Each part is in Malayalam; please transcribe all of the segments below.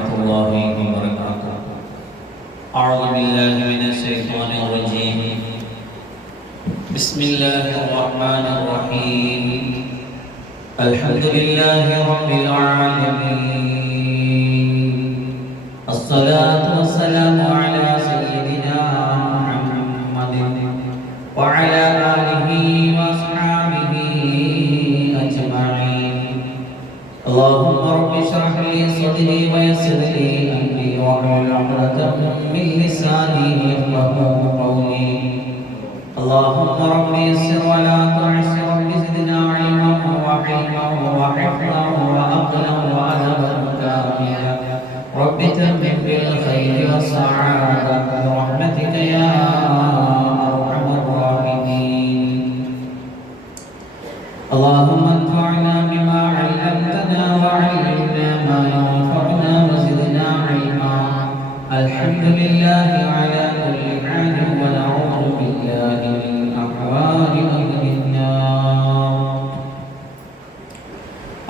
الله وبركاته. أعوذ بالله من الشيطان الرجيم. بسم الله الرحمن الرحيم. الحمد لله رب العالمين. الصلاة والسلام على سيدنا محمد وعلى آله وأصحابه أجمعين. اللهم رب اشرح لي صدري ويسر لي امري واحلل عقدة من لساني يفقهوا قولي. اللهم رب يسر ولا تعسر، رب زدنا علما وحلما وحفظا وعقلا وادبا كاملا. رب تمم بالخير والسعادة برحمتك يا ارحم الراحمين. اللهم انفعنا بما علمتنا وعلمنا ما ينفعنا وزدنا علما. الحمد لله على كل حال، ونعوذ بالله من أحوال أهل النار.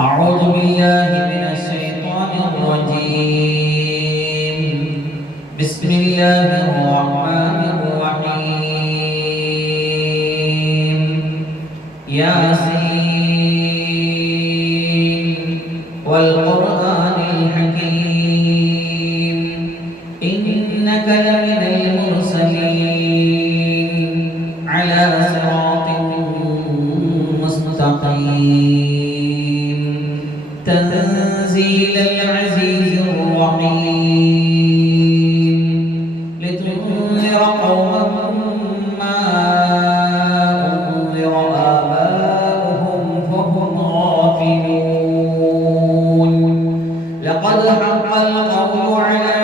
أعوذ بالله من الشيطان الرجيم. بسم الله الرحمن الرحيم. ياسين والقرآن الحكيم إنك لمن المرسلين على صراط مستقيم تنزيل العزيز الرحيم لتنذر قوما ما أنذر آباؤهم فهم غافلون. لقد حق القول على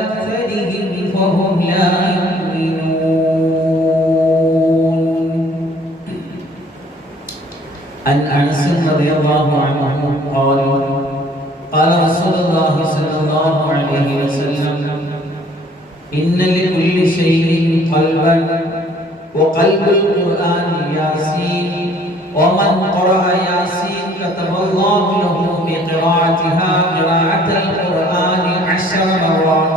أكثرهم فهم لا يؤمنون. عن أنس رضي الله عنه قال قال رسول الله صلى الله عليه وسلم: إن لكل شيء قلبا، وقلب القرآن ياسين، ومن قرأ ياسين كتب الله له بقراءتها قراءة القرآن 10 مرات،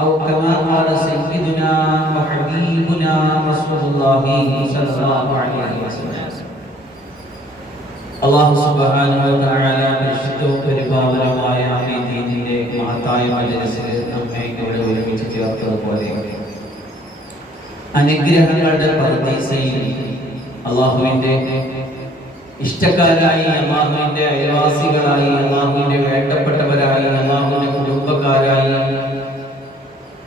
أو كما قال سيدنا وحبيبنا رسول الله صلى الله عليه وسلم. അല്ലാഹു സുബ്ഹാനഹു വ തആല പരിശുദ്ധവും പരിപാവനമായ ഈ ദീനിന്റെ മഹത്തായ മജ്‌ലിസിൽ നമ്മെ ഇവിടെ ഒരുമിച്ച് ചേർത്തതുപോലെ അനുഗ്രഹങ്ങളുടെ പർദീസയിൽ അല്ലാഹുവിന്റെ ഇഷ്ടക്കാരായി, അല്ലാഹുവിന്റെ അയൽവാസികളായി, അല്ലാഹുവിന്റെ വേണ്ടപ്പെട്ടവരായി, അല്ലാഹുവിന്റെ കുടുംബക്കാരായി,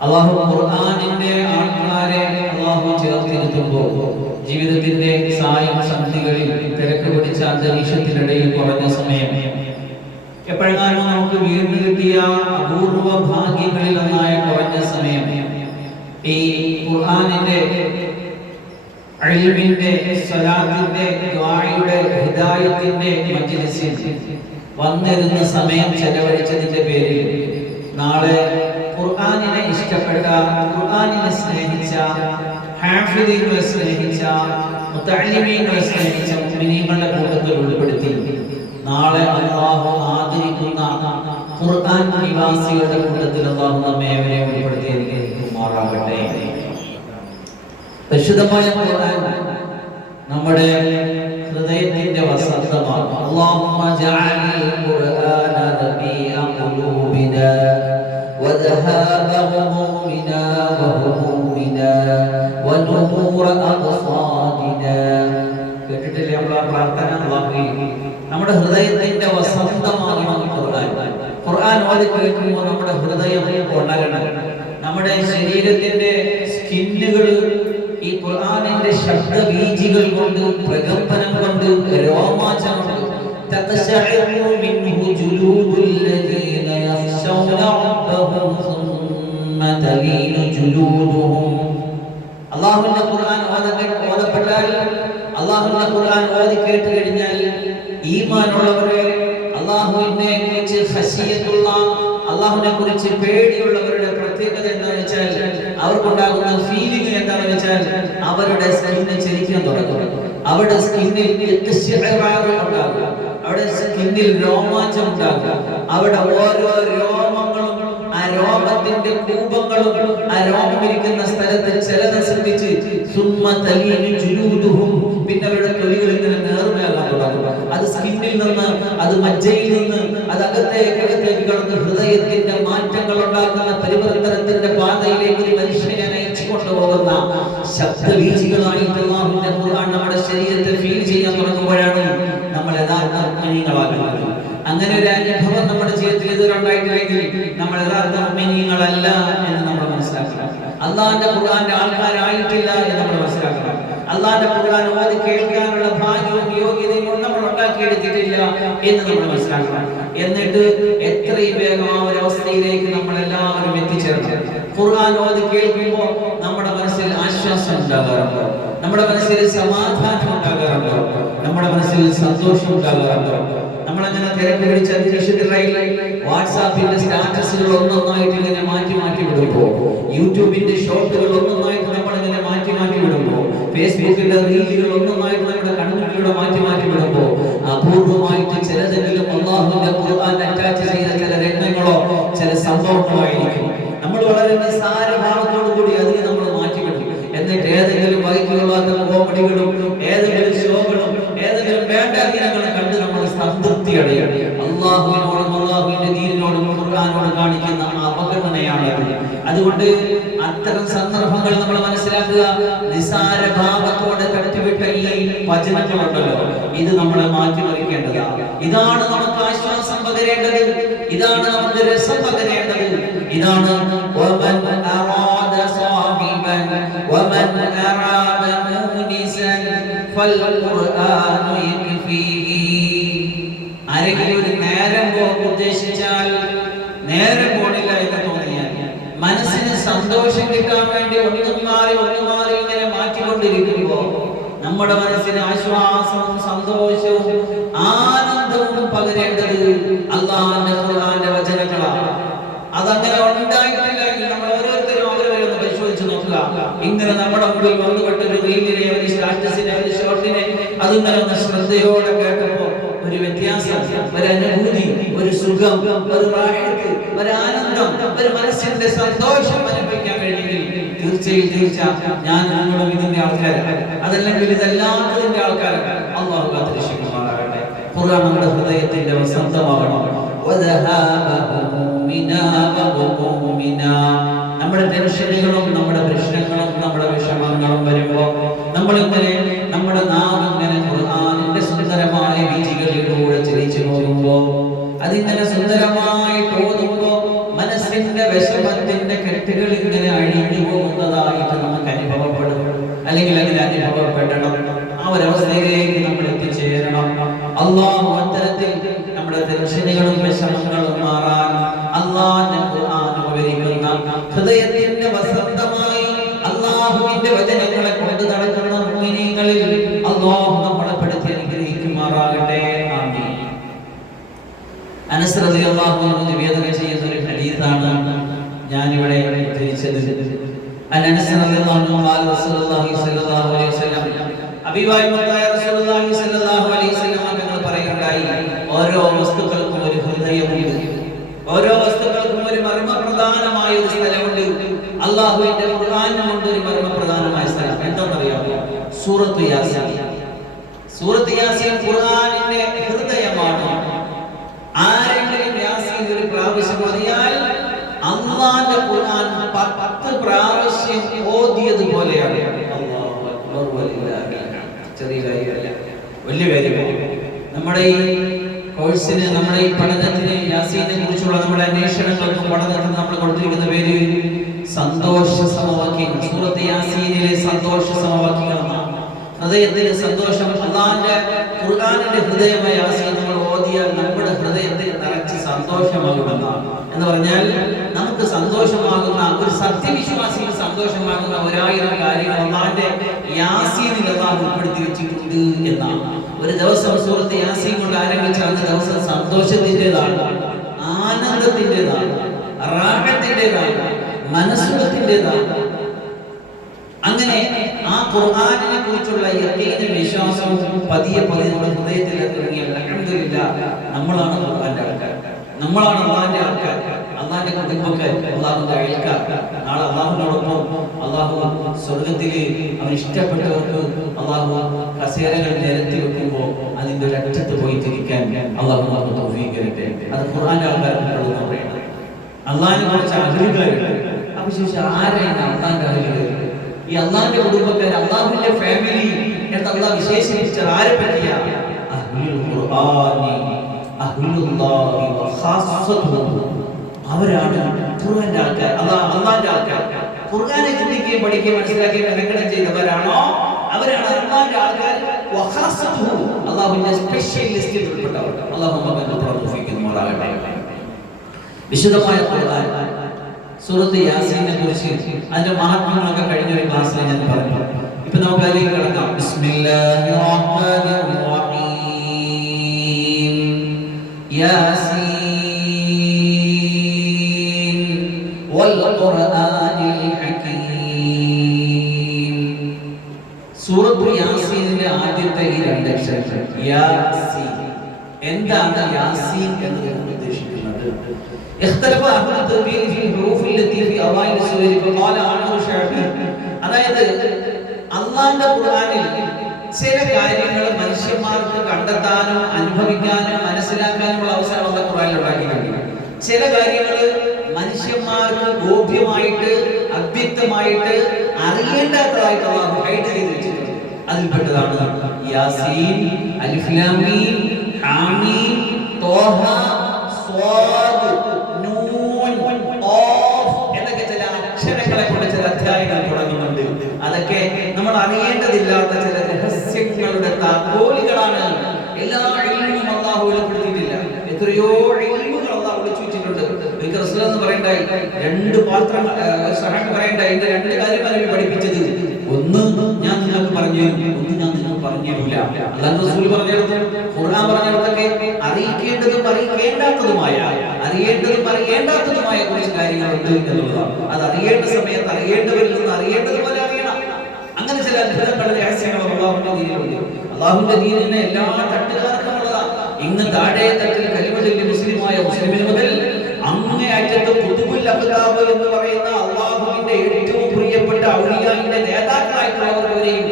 അല്ലാഹു ഖുർആനിന്റെ ആൾക്കാരെ അല്ലാഹു ചേർത്തിരുത്തുമ്പോൾ ജീവിതത്തിന്റെ സായം സന്ധികളിൽ തിരക്ക് പിടിച്ച അന്തരീക്ഷത്തിനിടയിൽ കുറഞ്ഞ സമയം എപ്പോഴെങ്കിലും നമുക്ക് വീണ്ടും കിട്ടിയ അപൂർവ ഭാഗ്യങ്ങളിൽ ഒന്നായ കുറഞ്ഞ സമയം ഈ ഖുർആനിന്റെ ഇൽമിന്റെ സ്വലാത്തിന്റെ ദുആയുടെ ഹിദായത്തിന്റെ മജ്‌ലിസിൽ വന്നിരുന്ന സമയം ചെലവഴിച്ചതിന്റെ പേരിൽ നാളെ ഖുർആനിനെ ഇഷ്ടപ്പെട്ട, ഖുർആനിനെ സ്നേഹിച്ച, ഹാഫിദീങ്ങളെ സ്നേഹിച്ച, മുതഅല്ലിമീങ്ങളെ സ്നേഹിച്ച മുഅ്മിനീങ്ങളുടെ കൂട്ടത്തിൽ ഉൾപ്പെടുത്തി നാളെ അല്ലാഹു ആദരിക്കുന്ന ഖുർആൻ നിവാസികളുടെ കൂട്ടത്തിൽ അല്ലാഹു നമ്മെ ഉൾപ്പെടുത്തി അനുഗ്രഹിക്കുമാറാകട്ടെ. പരിശുദ്ധമായ ഖുർആൻ നമ്മുടെ ഹൃദയത്തിന്റെ വസന്തമാണ്. അല്ലാഹുമ്മ ജഅൽ ഖുർആന റബീഅ ഖുലൂബിനാ وذهاب همومنا وهمومنا ونور أبصارنا. കേട്ടിട്ടില്ലേ നമ്മളെ പ്രാർത്ഥന? അല്ലാഹുവേ, നമ്മുടെ ഹൃദയത്തിന്റെ വസന്തമാകണം ഖുർആൻ. ഖുർആൻ ഓതി കേൾക്കുമ്പോൾ നമ്മുടെ ഹൃദയം ഉണരണം. നമ്മുടെ ശരീരത്തിന്റെ സ്കിന്നുകൾ ഈ ഖുർആനിന്റെ ശബ്ദബീജികൾ കൊണ്ട്, പ്രകമ്പനം കൊണ്ട്, രോമാഞ്ചം കൊണ്ട് تقشعر منه جلود الذين يخشون ربهم ثم تلين جلودهم. അല്ലാഹുവിന്റെ ഖുർആൻ ഓതപ്പെട്ടാൽ, അല്ലാഹുവിന്റെ ഖുർആൻ ഓതി കേട്ട് കഴിഞ്ഞാൽ ഈമാനുള്ളവരെ, അല്ലാഹുവിനെ കുറിച്ച് ഖശിയത്തുള്ള, അല്ലാഹുവിനെ കുറിച്ച് പേടിയുള്ളവരുടെ പ്രത്യേകത എന്താണെന്ന് വെച്ചാൽ, അവർക്കുണ്ടാകുന്ന ഫീലിംഗ് എന്താണെന്ന് വെച്ചാൽ അവരുടെ സ്കിന്ന് ചലിക്കാൻ തുടങ്ങും. അവരുടെ സ്കിന്നിൽ ഉണ്ടാകും. അവിടെ സ്കിന്നിൽ രോമാഞ്ചം ഉണ്ടാകും. അവിടെ ഓരോ രോമങ്ങളും ആ രോമത്തിന്റെ കൂപങ്ങളും ആ രോമം ഇരിക്കുന്ന സ്ഥലത്ത് ചലനം ശ്രദ്ധിച്ച് പിന്നെ അവരുടെ തൊലികൾ ഇങ്ങനെ നേർമയാകാൻ തുടങ്ങും. അത് സ്കിന്നിൽ നിന്ന്, അത് മജ്ജയിൽ നിന്ന്, അത് അകത്തേക്ക് കടന്ന് ഹൃദയത്തിന്റെ മാറ്റങ്ങൾ ഉണ്ടാക്കുന്ന പരിവർത്തനത്തിന്റെ പാതയിലേക്ക് ഒരു മനുഷ്യനെ നയിച്ചു കൊണ്ടുപോകുന്ന ശബ്ദവീചികളായിട്ട് അല്ലാഹുവിന്റെ ഖുർആൻ നമ്മുടെ ശരീരത്തെ ഫീൽ ചെയ്യാൻ തുടങ്ങുമ്പോഴാണ് നമ്മൾ യഥാർത്ഥ മുഅ്മിനീങ്ങളാകുന്നത്. അങ്ങനെ ഒരു അനുഭവം നമ്മുടെ ജീവിതത്തിൽ ഇതുവരെ ഉണ്ടായിട്ടില്ലെങ്കിൽ നമ്മൾ യഥാർത്ഥ മുഅ്മിനീങ്ങളല്ല എന്ന് നമ്മൾ മനസ്സിലാക്കണം. അള്ളാഹുവിന്റെ ഖുർആന്റെ ആൾക്കാരായിട്ടില്ല എന്ന് നമ്മൾ മനസ്സിലാക്കണം. അള്ളാഹുവിന്റെ ഖുർആൻ ഓതി കേൾക്കാനുള്ള ഭാഗ്യവും യോഗ്യതയും നമ്മൾ ഉണ്ടാക്കിയെടുത്തിട്ടില്ല എന്ന് നമ്മൾ മനസ്സിലാക്കണം. എന്നിട്ട് എത്രയും വേഗം ആ ഒരു അവസ്ഥയിലേക്ക് നമ്മൾ എല്ലാവരും എത്തിച്ചേർന്നു. ഖുർആൻ ഓതി കേൾക്കുമ്പോൾ നമ്മുടെ മനസ്സിൽ ആശ്വാസം ഉണ്ടാകാറുണ്ടോ? നമ്മുടെ മനസ്സിൽ സമാധാനം ഉണ്ടാകാറുണ്ടോ? നമ്മുടെ മനസ്സിൽ സന്തോഷം ഉണ്ടാകാറുണ്ടോ? നമ്മളങ്ങനെ തിരക്ക് പിടിച്ച അന്തരീക്ഷത്തിലായി വാട്സാപ്പിന്റെ സ്റ്റാറ്റസുകൾ ഒന്നൊന്നായിട്ട് ഇങ്ങനെ മാറ്റി വിടുമ്പോ, യൂട്യൂബിന്റെ ഷോർട്ടുകൾ ഒന്നൊന്നായിട്ട് നമ്മൾ ഇങ്ങനെ മാറ്റി വിടുമ്പോ, ഫേസ്ബുക്കിന്റെ റീലുകൾ ഒന്നൊന്നായിട്ട് നമ്മുടെ കണ്ണുകളിലൂടെ മാറ്റി വിടുമ്പോ, അപൂർവമായിട്ട് ചിലതെങ്കിലും അല്ലാഹുവിന്റെ ഖുർആൻ അറ്റാച്ച് ചെയ്ത ചില രംഗങ്ങളോ ചില സംഭവങ്ങളോ ആയിരിക്കും. നമ്മൾ വളരെ നിസ്സാര ഭാവത്തോടു കൂടി അതിനെ നമ്മൾ മാറ്റിവിടും. എന്നിട്ട് ഏതെങ്കിലും വൈകൊള്ളാത്ത കോമഡികളും ഏതെങ്കിലും ഷോകളും ഏതെങ്കിലും വേണ്ടാതീനങ്ങളും കണ്ട് നമ്മൾ സംതൃപ്തി അടയും. അല്ലാഹുവിനോടും അല്ലാഹുവിന്റെ ദീനിനോടും ഖുർആനോടും കാണിക്കുന്ന അവഗണനയാണത്. അതുകൊണ്ട് അത്തരം സന്ദർഭങ്ങൾ നമ്മൾ മനസ്സിലാക്കുക. നിസാര ഭാവത്തോടെ തട്ടിവിട്ട ഈ വചനങ്ങളുണ്ടല്ലോ, ഇത് നമ്മളെ മാറ്റിമറിക്കേണ്ടതാണ്. ഇതാണ് നമുക്ക് ആശ്വാസം പകരേണ്ടത്, ഇതാണ് നമുക്ക് രസം പകരേണ്ടത്. ഇതാണ് ആരെങ്കിലും ഒരു നേരം ഉദ്ദേശിച്ചാൽ നേരം പോണില്ല എന്ന് തോന്നിയാൽ, മനസ്സിന് സന്തോഷം കിട്ടാൻ വേണ്ടി ഒന്നും മാറി ഇങ്ങനെ മാറ്റിക്കൊണ്ടിരിക്കുമ്പോ നമ്മുടെ മനസ്സിന് ആശ്വാസവും സന്തോഷവും ആനന്ദവും പകരേണ്ടത് അല്ലാഹുവിന്റെ ഖുർആന്റെ വചനങ്ങളാണ്. അതങ്ങനെ ഉണ്ടായിട്ടില്ല എങ്കിൽ നമ്മൾ ഓരോരുത്തരും അവരെ ഒന്ന് പരിശോധിച്ച് നോക്കുക. ഇങ്ങനെ നമ്മുടെ മുമ്പിൽ വന്നുകൊണ്ട് ഒരു റീലിനെ, ഒരു സ്റ്റാറ്റസിനെ, ഒരു ഷോർട്ടിനെ അതിങ്ങനെ ഒന്ന് ശ്രദ്ധയോടെ കേട്ടപ്പോ ഒരു വ്യത്യാസം, ഒരു അനുഭൂതി, ഒരു സുഖം, ഒരു റാഹത്ത്, ഒരു ആനന്ദം, ഒരു മനസ്സിന്റെ സന്തോഷം അനുഭവിക്കാൻ കഴിയുമെങ്കിൽ തീർച്ചയായും ഞാൻ നിങ്ങളും ഇതിന്റെ ആൾക്കാരാണ്. അതല്ലെങ്കിൽ ഇതെല്ലാത്തിന്റെ ആൾക്കാരാണ്. അല്ലാഹു കാത്തുരക്ഷിക്കുമാറാകട്ടെ. ഖുർആൻ നമ്മുടെ ഹൃദയത്തിന്റെ വസന്തമാകണം. നമ്മുടെ ടെൻഷനുകളും നമ്മുടെ പ്രശ്നങ്ങളും നമ്മുടെ വിഷമങ്ങളും വരുമ്പോ നമ്മളിങ്ങനെ നമ്മുടെ നാവിങ്ങനെ ഖുർആനിന്റെ സുന്ദരമായ വീചികളിലൂടെ ചലിച്ചു പോകുമ്പോ, അതിങ്ങനെ സുന്ദരമായി തോന്നുമ്പോ മനസ്സിന്റെ വിഷമത്തിന്റെ കെട്ടുകൾ ഇങ്ങനെ അഴിഞ്ഞു പോകുന്നതായിട്ട് നമുക്ക് അനുഭവപ്പെടും. അല്ലെങ്കിൽ അങ്ങനെ അനുഭവപ്പെടണം. ആ ഒരവസ്ഥയിലേക്ക് നമ്മൾ എത്തിച്ചേരണം. അല്ലാഹു അത്തരത്തിൽ നമ്മുടെ ടെൻഷനുകളും വിഷമങ്ങളും മാറാൻ അല്ലാഹുവിന്റെ ഖുർആൻ വിവരിക്കുന്ന ഹൃദയത്തിന്റെ വസന്തമായി അല്ലാഹുവിന്റെ വചനങ്ങളെ കൊണ്ട് നടക്കുന്ന മുഅ്മിനീങ്ങളിൽ അല്ലാഹു നമ്മളെ പെടുത്തി അനുഗ്രഹിക്കുമാറാകട്ടെ. ആമീൻ. അനസ് റളിയല്ലാഹു അൻഹു നിവേദനം ചെയ്യുന്ന ഒരു ഹദീസാണ് ഞാൻ ഇവിടെ ഉദ്ധരിച്ചത്. അനസ് റളിയല്ലാഹു അൻഹു ഖാല റസൂലുള്ളാഹി സ്വല്ലല്ലാഹു അലൈഹി വസല്ലം, അബീവായ റസൂലുള്ളാഹി സ്വല്ലല്ലാഹു അലൈഹി വസല്ലം തങ്ങൾ പറയുകയുണ്ടായി, ഓരോ വസ്തുക്കൾക്കും ഒരു ഹൃദയമുണ്ട്, ഓരോ വസ്തുക്കൾക്കും ഒരു മർമ്മപ്രധാനമായ ഒരു സ്ഥലമുണ്ട്. അല്ലാഹുവിന്റെ ഖുർആനിനുണ്ട് ഒരു മർമ്മപ്രധാനമായ സ്ഥലം. എന്താണെന്നറിയാമോ? സൂറത്ത് യാസീൻ. സൂറത്ത് യാസീൻ ഖുർആനിന്റെ ഹൃദയമാണ്. ആരെങ്കിലും യാസീൻ ഒരു പ്രാവശ്യം ഓതിയാൽ അല്ലാഹുവിന്റെ ഖുർആൻ 10 പ്രാവശ്യം ഓതിയതുപോലെയാണ്. അല്ലാഹു അക്ബർ വലില്ലാഹി. ചെറിയ കാര്യമല്ല, വലിയ കാര്യമാണ്. നമ്മുടെ ഈ കോഴ്സിന്, നമ്മുടെ ഈ പഠനത്തിന് യാസീനെ കുറിച്ചുള്ള നമ്മുടെ അന്വേഷണങ്ങൾക്കും പഠനത്തിനും നമ്മൾ കൊടുത്തിരിക്കുന്ന പേര് സന്തോഷ സമവാക്യങ്ങൾ. സൂറത്ത് യാസീനിലെ സന്തോഷ സമവാക്യങ്ങൾ എന്നാണ്. ഹൃദയത്തിന് സന്തോഷം. അല്ലാഹുവിന്റെ ഖുർആനിന്റെ ഹൃദയമായ യാസീൻ നമ്മൾ ഓതിയാൽ നമ്മുടെ ഹൃദയത്തിൽ നിറച്ച് സന്തോഷമാകുമെന്നാണ്. എന്ന് പറഞ്ഞാൽ നമുക്ക് സന്തോഷമാകുന്ന, ഒരു സത്യവിശ്വാസിക്ക് സന്തോഷമാകുന്ന 1000 കാര്യങ്ങൾ അല്ലാഹുവിന്റെ യാസീനിൽ അല്ലാഹു ഉൾപ്പെടുത്തി വെച്ചിട്ടുണ്ട് എന്നാണ്. ഒരു ദിവസം സൂറത്ത് യാസീൻ കൊണ്ട് ആരംഭിച്ച അന്ന് ദിവസം സന്തോഷത്തിൻ്റെതാണ്, ആനന്ദത്തിൻ്റെതാണ്, റാഹത്തിൻ്റെതാണ്, മനസ്സുഖത്തിൻ്റെതാണ്. അങ്ങനെ ആ ഖുർആനിനെ കുറിച്ചുള്ള യഖീനും വിശ്വാസവും പതിയെ പതിയെ നമ്മുടെ ഹൃദയത്തിൽ തുടങ്ങിയാൽ അൽഹംദുലില്ലാഹ് നമ്മളാണ് ഖുർആന്റെ ആൾക്കാർ, നമ്മളാണ് അള്ളാഹിന്റെ ആൾക്കാർ, അള്ളാഹിന്റെ കുടുംബക്കാർ, അള്ളാഹുവിന്റെ അയൽക്കാർ. നാളെ അള്ളാഹുവിനോടൊപ്പം അള്ളാഹു സ്വർഗത്തില് അവൻ ഇഷ്ടപ്പെട്ടവർക്ക് അള്ളാഹു കസേരകൾ നിരത്തി വെക്കുമ്പോൾ അതിന്റെ ഒരു അറ്റത്ത് പോയി തിരിക്കാൻ അള്ളാഹു നമുക്ക് തൗഫീഖ് തരട്ടെ. അത് ഖുർആന്റെ ആൾക്കാർക്കുള്ളത് പറയുന്നത്. അള്ളാഹിനെ കുറിച്ച് അഹ്ലുകാരുണ്ട്. അപ്പൊ ശേഷം ആരാണ് അള്ളാഹിന്റെ അഹ്ലുകാർ? ഈ അള്ളാഹിന്റെ കുടുംബക്കാർ, അള്ളാഹുവിന്റെ ഫാമിലി എന്ന് അള്ളാഹ് വിശേഷിപ്പിച്ചത് ആരെ പറ്റിയാ? അഹ്ലുൽ ഖുർആനി അഹ്ലുല്ലാഹി വഖാസത്തുഹു. അവരാണ് ഖുർആന്റെ ആൾക്കാർ, അള്ളാഹിന്റെ ആൾക്കാർ. ഖുർആനെ ചിന്തിക്കുകയും പഠിക്കുകയും മനസ്സിലാക്കുകയും മെനക്കെടും ചെയ്തവരാണോ അവരാണ് അള്ളാഹിന്റെ ആൾക്കാർ. വഖാസത്തുഹു, അള്ളാഹുവിന്റെ സ്പെഷ്യൽ ലിസ്റ്റിൽ ഉൾപ്പെട്ടവർ. അള്ളാഹു നമ്മെ പ്രവർത്തിപ്പിക്കുമാറാകട്ടെ. വിശുദ്ധമായ ഖുർആൻ സൂറത്ത് യാസീനെ കുറിച്ച് അതിന്റെ മഹത്വങ്ങളൊക്കെ കഴിഞ്ഞ ഒരു ക്ലാസ്സിൽ ഞാൻ പറഞ്ഞു. ഇപ്പൊ നമുക്ക് അതിലേക്ക് കടക്കാം. ബിസ്മില്ലാഹിർ റഹ്മാനിർ റഹീം. യാസീൻ വൽ ഖുർആനിൽ ഹകീം. സൂറത്ത് യാസീനിന്റെ ആദ്യത്തെ ഈ രണ്ട് അക്ഷരങ്ങൾ യാസീൻ. എന്താണ് യാസീൻ എന്നതുകൊണ്ട് ഉദ്ദേശിക്കുന്നത്? اختلف اهل التفسير في الحروف التي في اوائل السور فقال عنه الشافعي. അതായത് അല്ലാഹുവിന്റെ ഖുർആനിൽ ചില കാര്യങ്ങൾ മനുഷ്യന്മാർക്ക് കണ്ടെത്താനും അനുഭവിക്കാനും മനസ്സിലാക്കാനുമുള്ള അവസരം അല്ലാഹു ഖുർആനിൽ ഉണ്ടാക്കിയിട്ടുണ്ട്. ചില കാര്യങ്ങൾ മനുഷ്യന്മാർക്ക് ഗോപ്യമായിട്ട് അവ്യക്തമായിട്ട് അറിയേണ്ടാത്തതായിട്ട് അല്ലാഹു ഹൈഡ് ചെയ്തു വെച്ചിട്ടുണ്ട്. അതിൽപ്പെട്ടതാണ് യാസീൻ, അലിഫ് ലാം മീം, ഹാമീം, ത്വാഹ, സ്വാദ്, നൂൻ, ഖാഫ് എന്നൊക്കെ ചില അക്ഷരങ്ങളെ കൊണ്ട് ചില അധ്യായങ്ങൾ തുടങ്ങുന്നുണ്ട്. അതൊക്കെ നമ്മൾ അറിയേണ്ടതില്ലാത്ത ചില രഹസ്യങ്ങളുടെ താക്കോലുകളാണ്. എല്ലാ ഇൽമും അല്ലാഹു വെളിപ്പെടുത്തിയിട്ടില്ല. എത്രയോ ഇൽമുകൾ അല്ലാഹു ഒളിച്ചു വെച്ചിട്ടുണ്ട്. റസൂൽ എന്ന് പറയണ്ടായി, രണ്ട് പാത്രങ്ങൾ സഹാബി പറയണ്ടായി, എന്റെ രണ്ട് കാര്യമാണ് പഠിപ്പിച്ചത്. ഒന്ന് ഞാൻ നിങ്ങൾക്ക് പറഞ്ഞു തരും, ഒന്ന് ഞാൻ നിങ്ങൾക്ക് പറഞ്ഞു തരില്ല. അല്ലാഹു റസൂൽ പറഞ്ഞിടത്ത്, ഖുർആൻ പറഞ്ഞിടത്തൊക്കെ അറിയിക്കേണ്ടതും അറിയേണ്ടതുമായ കുറച്ച് കാര്യങ്ങളുണ്ട് എന്നുള്ളതാണ്. അത് അറിയേണ്ട സമയത്ത് അറിയേണ്ടവരിൽ നിന്ന് അറിയേണ്ടതുപോലെ അറിയണം. അങ്ങനെ ചില അത്ഭുതങ്ങളുടെ രഹസ്യങ്ങൾ അല്ലാഹുവിന്റെ ദീനിലുണ്ട്. അല്ലാഹുവിന്റെ ദീനിനെ എല്ലാ തട്ടുകാർക്കും ഉള്ളതാണ്. ഇന്ന് താഴെ തട്ടിൽ കലിമ ചൊല്ലി മുസ്ലിമായ മുസ്ലിമിന് മുതൽ അങ്ങേ അറ്റത്ത് ഖുതുബുൽ അഖ്താബ് എന്ന് പറയുന്ന അല്ലാഹുവിന്റെ ഏറ്റവും പ്രിയപ്പെട്ട ഔലിയായിന്റെ നേതാക്കളായിട്ടുള്ളവർ വരെയും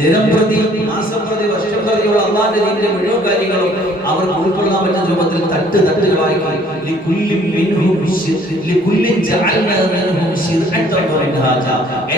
ദിനം പ്രതി, മാസം പ്രതി, വർഷം പ്രതിയുള്ള അല്ലാഹുവിന്റെ ദീനിന്റെ മുഴുവൻ കാര്യങ്ങളും അവർക്ക് ഉൾക്കൊള്ളാൻ പറ്റുന്ന രൂപത്തിൽ തട്ടുകളായി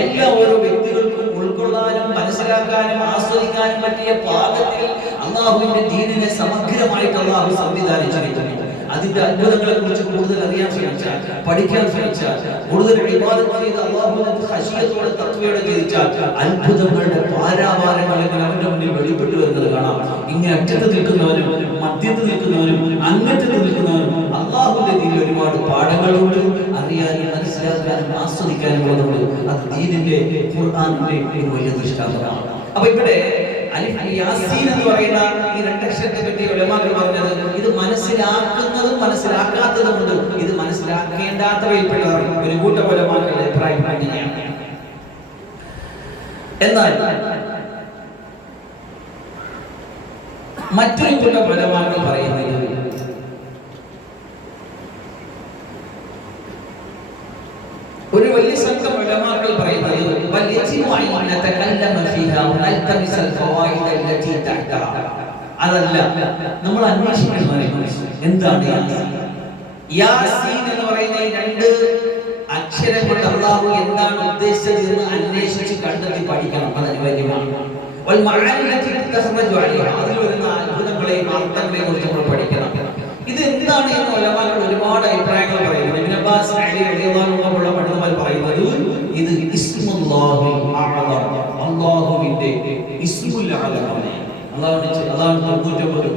എല്ലാ ഓരോ വ്യക്തികൾക്കും ഉൾക്കൊള്ളാനും മനസ്സിലാക്കാനും ആസ്വദിക്കാനും പറ്റിയ പാകത്തിൽ അല്ലാഹുവിന്റെ ദീനിനെ സമഗ്രമായിട്ട് അല്ലാഹു സംവിധാനിച്ചിരിക്കുന്നു. അതിന്റെ അത്ഭുതങ്ങളെ കുറിച്ച് കൂടുതൽ അറിയാൻ ശ്രമിച്ചാൽ, പഠിക്കാൻ ശ്രമിച്ചാൽ, കൂടുതൽ ഇബാദത്ത് ചെയ്ത് അല്ലാഹുവിനെ ഖശിയത്തോടെ തഖ്വയോടെ ജീവിച്ചാൽ അത്ഭുതങ്ങളുടെ പാരാവാരങ്ങൾ ഇങ്ങനെ അവന്റെ മുന്നിൽ വെളിപ്പെട്ടു വരുന്നത് കാണാം. ഇങ്ങനെ അറ്റത്ത് നിൽക്കുന്നവരും മധ്യത്ത് നിൽക്കുന്നവരും അങ്ങറ്റത്ത് നിൽക്കുന്നവരും അല്ലാഹുവിന്റെ ദീനിൽ ഒരുപാട് പാഠങ്ങളുണ്ട്. അറിയാനും മനസ്സിലാക്കാനും ആസ്വദിക്കാനും ഉള്ളതുകൊണ്ട് അത് ദീനിന്റെ ഖുർആനിന്റെ ഒരു വലിയ ദൃഷ്ടാന്തമാണ്. അപ്പൊ ഇവിടെ യാസീൻ എന്ന് പറയുന്ന ഈ രണ്ടക്ഷരത്തെ പറ്റി ഉലമാക്കൾ പറഞ്ഞത് ഇത് മനസ്സിലാക്കുന്നതും മനസ്സിലാക്കാത്തതുമുണ്ട്. ഇത് മനസ്സിലാക്കേണ്ടാത്തവയിൽപ്പെട്ടതാണ്. ഒരു കൂട്ടം ഉലമാക്കളുടെ അഭിപ്രായം അങ്ങനെയാണ്. എന്നാൽ മറ്റൊരു കൂട്ടം ഉലമാക്കൾ പറയുന്നത് ഒരു വലിയ സംഘം ഉലമാക്കൾ പറയുന്നത് അതല്ല, നമ്മൾ അന്വേഷിക്കുന്നത് എന്താണ് യാസീൻ എന്ന് പറയുന്ന ഈ രണ്ട് അക്ഷരം കൊണ്ട് അല്ലാഹു എന്താണ് ഉദ്ദേശിച്ചത് എന്ന് അന്വേഷിച്ച് കണ്ടെത്തി പഠിക്കണം. അത് അനിവാര്യമാണ്. അതിൽ വരുന്ന അത്ഭുതങ്ങളെയും അർത്ഥങ്ങളെയും കുറിച്ച് നമ്മൾ പഠിക്കണം. ഇത് എന്താണ് എന്ന് ഉലമാക്കൾ ഒരുപാട് അഭിപ്രായങ്ങൾ പറയുന്നു. ഇബ്നു അബ്ബാസ് റളിയല്ലാഹു പണ്ഡിതന്മാർ പറയുന്നത് ഇത് ഇസ്മുല്ലാഹിൽ അഅ്ലം, അല്ലാഹുവിന്റെ ഇസ്മുൽ അഅ്ലമാണ്. അല്ലാഹുവിന്റെ 99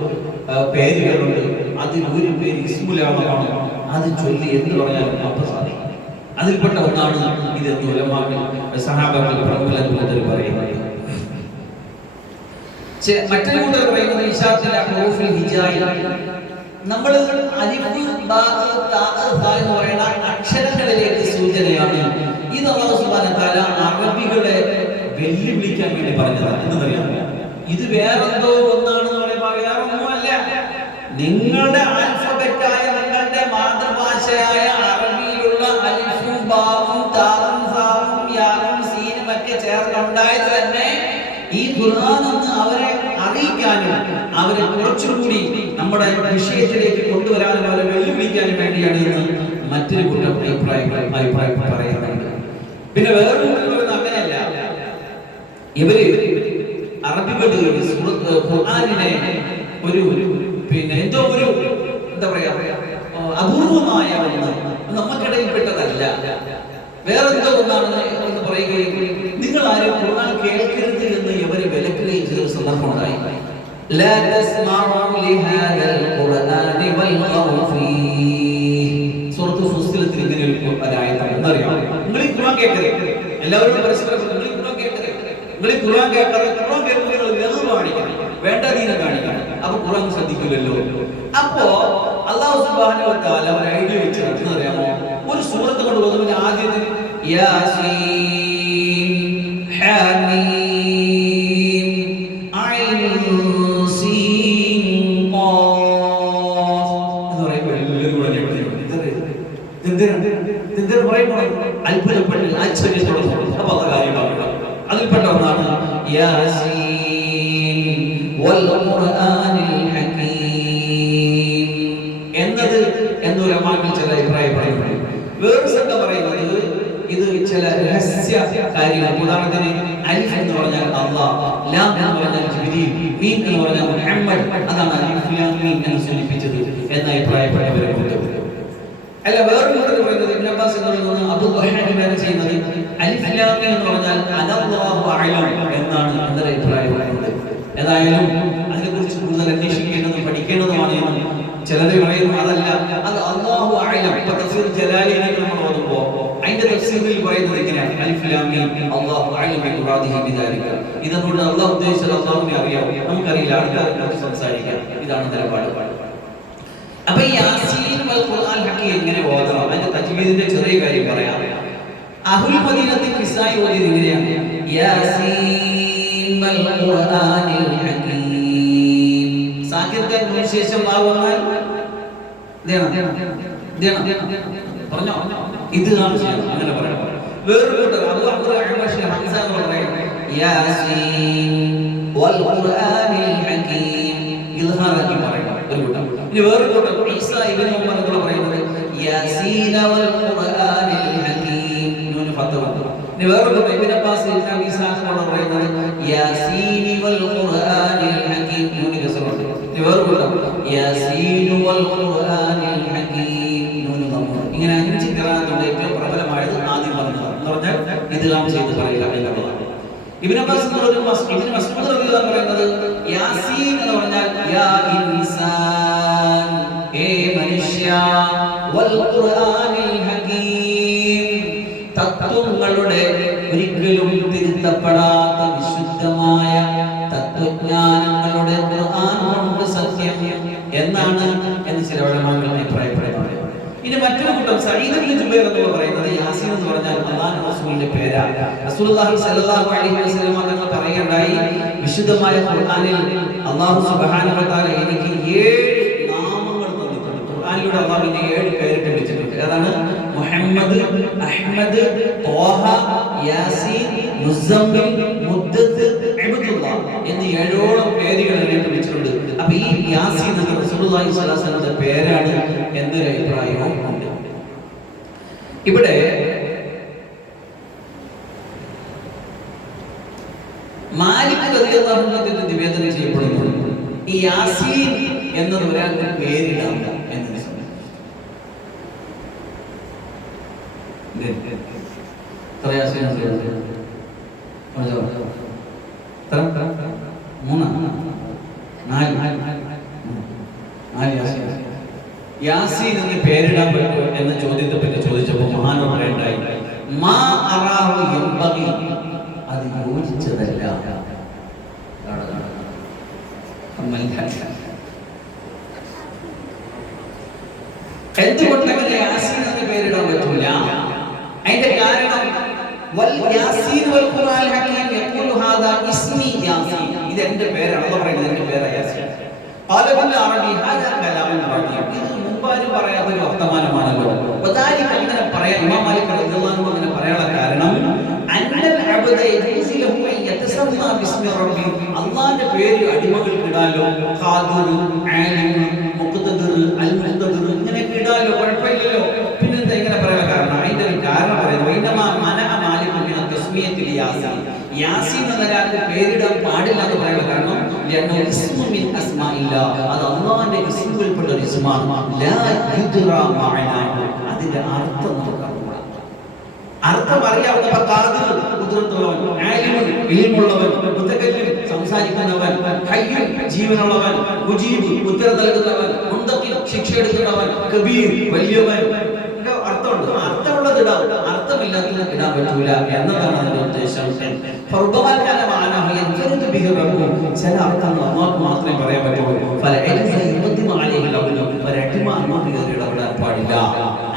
പേരുകളുണ്ട്. അതിൽ ഒരു പേര് ഇസ്മുൽ അഅ്ലമാണ്. അത് ചൊല്ലി എന്ന് പറഞ്ഞാൽ അപ്പോൾ സാധിക്കും. അതിൽപ്പെട്ട ഒന്നാണ് ഇത് എന്ന് ഉലമാക്കൾ സഹാബകൾ പ്രമുഖർ പറയുന്നത്. മറ്റൊരു കൂട്ടർ പറയുന്നത് ഇശാഅത്തുൽ ഹുറൂഫിൽ ഹിജായി, നമ്മൾ അലിഫ് ബാ താ എന്ന് പറയുന്ന അക്ഷരങ്ങളിലേക്ക് സൂചനയാണ്. ഇത് അല്ലാഹു സുബ്ഹാനഹു വ തആല അറബികളെ വെല്ലുവിളിക്കാൻ പറഞ്ഞതാണ്. എന്നറിയാമോ? ഇത് വേറെന്തോ ഒന്നാണെന്ന് പറയുമ്പോൾ വേറൊന്നുമല്ല. നിങ്ങളുടെ ആൽഫബറ്റായ, നിങ്ങളുടെ മാതൃഭാഷയായ അറബിയിലുള്ള അലിഫും ബാവും താവും സാവും യാവും സീനും ഒക്കെ ചേർന്നുണ്ടായത് തന്നെ ഈ ഖുർആൻ എന്ന് അവരെ അറിയിക്കാനും അവരെ കുറച്ചുകൂടി നമ്മുടെ വിഷയത്തിലേക്ക് കൊണ്ടുവരാനും അവരെ വെല്ലുവിളിക്കാനും വേണ്ടിയാണ് എന്ന് മറ്റൊരു കൂട്ടം അഭിപ്രായം പറയുന്നുണ്ട്. പിന്നെ വേറൊരു കൂട്ടം അങ്ങനെയല്ല. ഇവര് അറബികൾ ഖുർആനിനെ ഒരു പിന്നെ എന്തോ ഒരു എന്താ പറയാ അപൂർവമായ ഒന്ന് നമുക്കിടയിൽപ്പെട്ടതല്ല, വേറെന്തോ ഒന്നാണ് എന്ന് പറയുകയും നിങ്ങൾ ആരും ഖുർആൻ കേൾക്കരുത് എന്ന് ഇവരെ വിലക്കുകയും ചെയ്ത സന്ദർഭമുണ്ടായി. ലാ തസ്മഉ ലിഹാദൽ ഖുർആനി വൽഗൗ ഫീഹി. സൂറത്ത് ഫുസ്സിലത്തിൽ ഇങ്ങനെ ഒരു ആയത്താണ്. എന്നറിയാമോ? നിങ്ങൾ ഈ ഖുർആൻ കേൾക്കരുത്, എല്ലാവരും പരസ്പരം നിങ്ങൾ ഈ ഖുർആൻ കേൾക്കരുത്, നിങ്ങൾ ഈ ഖുർആൻ കേൾക്കാതെ ഖുർആൻ കേൾക്കുന്നത് ലഹു കാണിക്കണം, വേണ്ട ദീന കാണിക്കണം. അപ്പൊ ഖുർആൻ ശ്രദ്ധിക്കില്ലല്ലോ. അപ്പോ അല്ലാഹു സുബ്ഹാനഹു വ തആല ഒരു ഐഡിയ വെച്ചിട്ടുണ്ട്. എന്നറിയാമോ? ഒരു സൂറത്ത് കൊണ്ട് ഓതുമ്പോൾ ആദ്യത്തിൽ യാസീൻ ഹാമീം ഐൻ സീൻ ഖാഫ് എന്ന് പറയുമ്പോൾ എല്ലാവരും കൂടെ എന്തിനാണ് പറയുമ്പോൾ അത്ഭുതപ്പെട്ട് ആശ്ചര്യത്തോടെ അപ്പൊ അത് കാര്യമാണ്. അതിൽപ്പെട്ട ഒന്നാണ് യാസീൻ വൽ ഖുർആനിൽ ഹകീം എന്നത് എന്നൊരു അമാക്കിൽ ചില അഭിപ്രായം പറയുന്നു. വേറൊരു സംഘം പറയുന്നത് ഇത് ചില രഹസ്യ കാര്യങ്ങൾ. ഉദാഹരണത്തിന് അലിഫ് എന്ന് പറഞ്ഞാൽ അല്ലാഹ്, ലാം എന്ന് പറഞ്ഞാൽ ജിബ്രീൽ, മീം എന്ന് പറഞ്ഞാൽ മുഹമ്മദ്, അതാണ് അലിഫ് ലാം മീം എന്ന് സൂചിപ്പിച്ചത് എന്ന അഭിപ്രായപ്പെട്ടവരുണ്ട്. അല്ല, വേറൊരു കൂട്ടർ പറയുന്നത് ഇബ്നു അബ്ബാസ് എന്ന് പറയുന്നത് അബൂ ദുഹ്ഹാൻ ബാൻ ചെയ്യുന്നത് അലിഫ് ലാം മീം എന്ന് പറഞ്ഞാൽ അനല്ലാഹു അഅലം എന്നാണ് എന്നൊരു അഭിപ്രായമുണ്ട്. ഏതായാലും അതിനെക്കുറിച്ച് കൂടുതൽ അന്വേഷിക്കേണ്ടതും പഠിക്കേണ്ടതുമാണ് എന്ന് ചിലർ പറയുന്നു. അതല്ല, അത് അല്ലാഹു അഅലം. ഇപ്പൊ തഫ്സീർ ജലാലൈനിൽ നമ്മൾ ഓതുമ്പോൾ അതിന്റെ തഫ്സീറിൽ പറയുന്നത് ഇങ്ങനെയാണ്: അലിഫ് ലാം മീം അല്ലാഹു അഅലം ബിമുറാദിഹി ബിദാലിക. ഇതുകൊണ്ട് അല്ലാഹു ഉദ്ദേശിച്ചത് അല്ലാഹുവിനെ അറിയാം, നമുക്കറിയില്ല, ആൾക്കാരെ സംസാരിക്കാം. ഇതാണ് നിലപാട്. അപ്പൊ ഈ യാസീൻ വൽ ഖുർആൻ ഹക്കീം എങ്ങനെ ഓതണം? അതിന്റെ തജ്വീദിന്റെ ചെറിയ കാര്യം പറയാം. അഹ്ലുൽ മദീനത്തിൽ കിസായി ഓതിയത് ഇങ്ങനെയാണ്: യാസീൻ വൽ ഖുർആനിൽ ഹക്കീം. സാക്കിർക്ക് ശേഷം ആവുന്നാൽ പറഞ്ഞോ, ഇത് അങ്ങനെ പറയാം. വേറൊരു കൂട്ടർ അബൂ അബ്ദുൽ അഹ്മദ് ഹംസ എന്ന് പറയും യാസീൻ വൽ ഖുർആനിൽ ഹകീം ഇൽഹാറാക്കി പറയും ഒരു കൂട്ടം. ഇനി വേറൊരു കൂട്ടം ഈസാ ഇബ്നു ഉമർ എന്ന് പറയുന്നത് യാസീൻ വൽ ഖുർആനിൽ ഹകീം നൂൻ ഫത്വ. ഇനി വേറൊരു കൂട്ടം ഇബ്നു അബ്ബാസ് ഇബ്നു ഈസാ എന്ന് പറയുന്നത് യാസീൻ വൽ ഖുർആനിൽ ഹകീം നൂൻ കസറ. ഇനി വേറൊരു കൂട്ടം യാസീൻ വൽ ഖുർആനിൽ ഹകീം നൂൻ ദമ്മ. ഇങ്ങനെ 5 ഖിറാഅത്തുണ്ട്. ഏറ്റവും പ്രബലമായത് ആദ്യം പറഞ്ഞത് എന്ന് പറഞ്ഞാൽ ഇദ്ഗാം ചെയ്ത് പറയുക എന്നുള്ളതാണ്. ഇബ്നു അബ്ബാസ് ഇബ്നു മസ്ഊദ് റളിയല്ലാഹു അൻഹു പറയുന്നത് യാസീൻ എന്ന് പറഞ്ഞാൽ യാ ഇൻസാൻ, ഏ മനുഷ്യ, വൽ ഖുർആനിൽ ഹകീം, തത്വങ്ങളുടെ ഒരിക്കലും തിരുത്തപ്പെടാത്ത വിശുദ്ധമായ തത്വജ്ഞാനങ്ങളുടെ ഖുർആൻ കൊണ്ട് സത്യം എന്നാണ് എന്ന് ചില ഉലമാക്കൾ അഭിപ്രായപ്പെടുന്നത്. ഇനി മറ്റൊരു കൂട്ടം സഈദ് ഇബ്നു ജുബൈർ എന്ന് പറയുന്നത് യാസീൻ എന്ന് പറഞ്ഞാൽ അല്ലാഹു റസൂലിന്റെ പേരാണ്. റസൂലുള്ളാഹി സ്വല്ലല്ലാഹു അലൈഹി വസല്ലം തങ്ങൾ പറയുകയുണ്ടായി, വിശുദ്ധമായ ഖുർആനിൽ അല്ലാഹു സുബ്ഹാനഹു വ തആല എനിക്ക് 7 നാമങ്ങൾ തന്നിട്ടുണ്ട്. ഖുർആനിലൂടെ അല്ലാഹുവിനെ 7 പേരിട്ട് വിളിച്ചിട്ടുണ്ട്. അതാണ് മുഹമ്മദ്, അഹ്മദ്, ത്വാഹ, യാസീൻ, മുസമ്മിൽ, മുദ്ദത്ത്, അബ്ദുല്ലാഹ് എന്നീ 7ഓളം പേരുകൾ അതിലേക്ക് വിളിച്ചിട്ടുണ്ട്. അപ്പൊ ഈ യാസീൻ എന്ന റസൂലുള്ളാഹി സ്വല്ലല്ലാഹു അലൈഹി വസല്ലമയുടെ പേരാണ് എന്നൊരു അഭിപ്രായവും ഉണ്ട്. ഇവിടെ മാലിക് റളിയല്ലാഹു അൻഹു നിവേദനം ചെയ്യപ്പെടുന്നു, ഈ യാസീൻ എന്നത് ഒരാൾക്ക് പേരിടാം എന്ന്. യാസീൻ എന്ന് പേരിടാൻ പറ്റുമോ എന്ന ചോദ്യത്തെ പറ്റി ചോദിച്ചപ്പോൾ മഹാനോട് പറയണ്ടായി, മാ അറാഹു യംബഗി, അത് യോജിച്ചതല്ല. എന്തുകൊണ്ട് യാസീൻ എന്ന് പേരിടാൻ പറ്റൂല? അതിന്റെ കാരണം വൽ യാസീൻ വൽ ഖുർആനിൽ ഹകീം യഖൂലു ഹാദാ ഇസ്മി യാസീൻ, ഇത് എൻ്റെ പേരാണ്. അല്ലാഹു പറയുന്നത് എൻ്റെ പേരാണ് യാസീൻ. ഖാല ബിൽ അറബി ഹാദാ കലാമുൻ അറബി, ഇത് മുമ്പാരും പറയാത്ത ഒരു വർത്തമാനമാണല്ലോ. വദാലിക, അങ്ങനെ പറയാൻ ഇമാം മാലിക് റളിയല്ലാഹു അൻഹു അങ്ങനെ പറയാനുള്ള കാരണം അന്നൽ അബ്ദ യജൂസു ലഹു അൻ യതസമ്മ ബിസ്മി റബ്ബി, അല്ലാഹുവിന്റെ പേര് അടിമകൾക്ക് ഇടാലോ. ഖാദിർ, ആലിം, മുഖ്തദിർ, അൽ മുഖ്തദിർ ഇങ്ങനെയൊക്കെ ഇടാലോ, കുഴപ്പമില്ലല്ലോ. പിന്നെന്താ ഇങ്ങനെ പറയാനുള്ള കാരണം? അതിന്റെ ഒരു കാരണം പറയുന്നത് വൈനമാ മനഅ മാലിക് മിന തസ്മിയത്തിൽ യാസീൻ, യാസീൻ എന്നൊരാൾക്ക് പേരിടാൻ പാടില്ല എന്ന് പറയാനുള്ള കാരണം ലഅന്നഹു ഇസ്മുൻ മിൻ അസ്മാഇല്ലാഹ്, അത് അല്ലാഹുവിന്റെ ഇസ്മുകളിൽപ്പെട്ട ഒരു ഇസ്മാണ്. ലാ യുദ്റാ മഅനാഹു, അതിന്റെ അർത്ഥം നമുക്ക് അറിയില്ല. അർത്ഥം അറിയാവുന്ന ഖാദിർ ഖുദ്റത്തുള്ളവൻ, ആലിമുൻ ഇൽമുള്ളവൻ, മുതകല്ലിം സംസാരിക്കുന്നവൻ, ഹയ്യുൻ ജീവനുള്ളവൻ, മുജീബ് ഉത്തരം നൽകുന്നവൻ, മുന്തഖിൽ ശിക്ഷ എടുക്കുന്നവൻ, കബീർ വലിയവൻ, അർത്ഥമുണ്ട്. അർത്ഥമുള്ളത് ഇടാം, അർത്ഥമില്ലാത്തത് ഇടാൻ പറ്റൂല എന്നതാണ് അതിന്റെ ഉദ്ദേശം. ചില അർത്ഥങ്ങൾ അള്ളാഹ്ക്ക് മാത്രമേ പറയാൻ പറ്റുള്ളൂ. ഇടപെടാൻ പാടില്ല.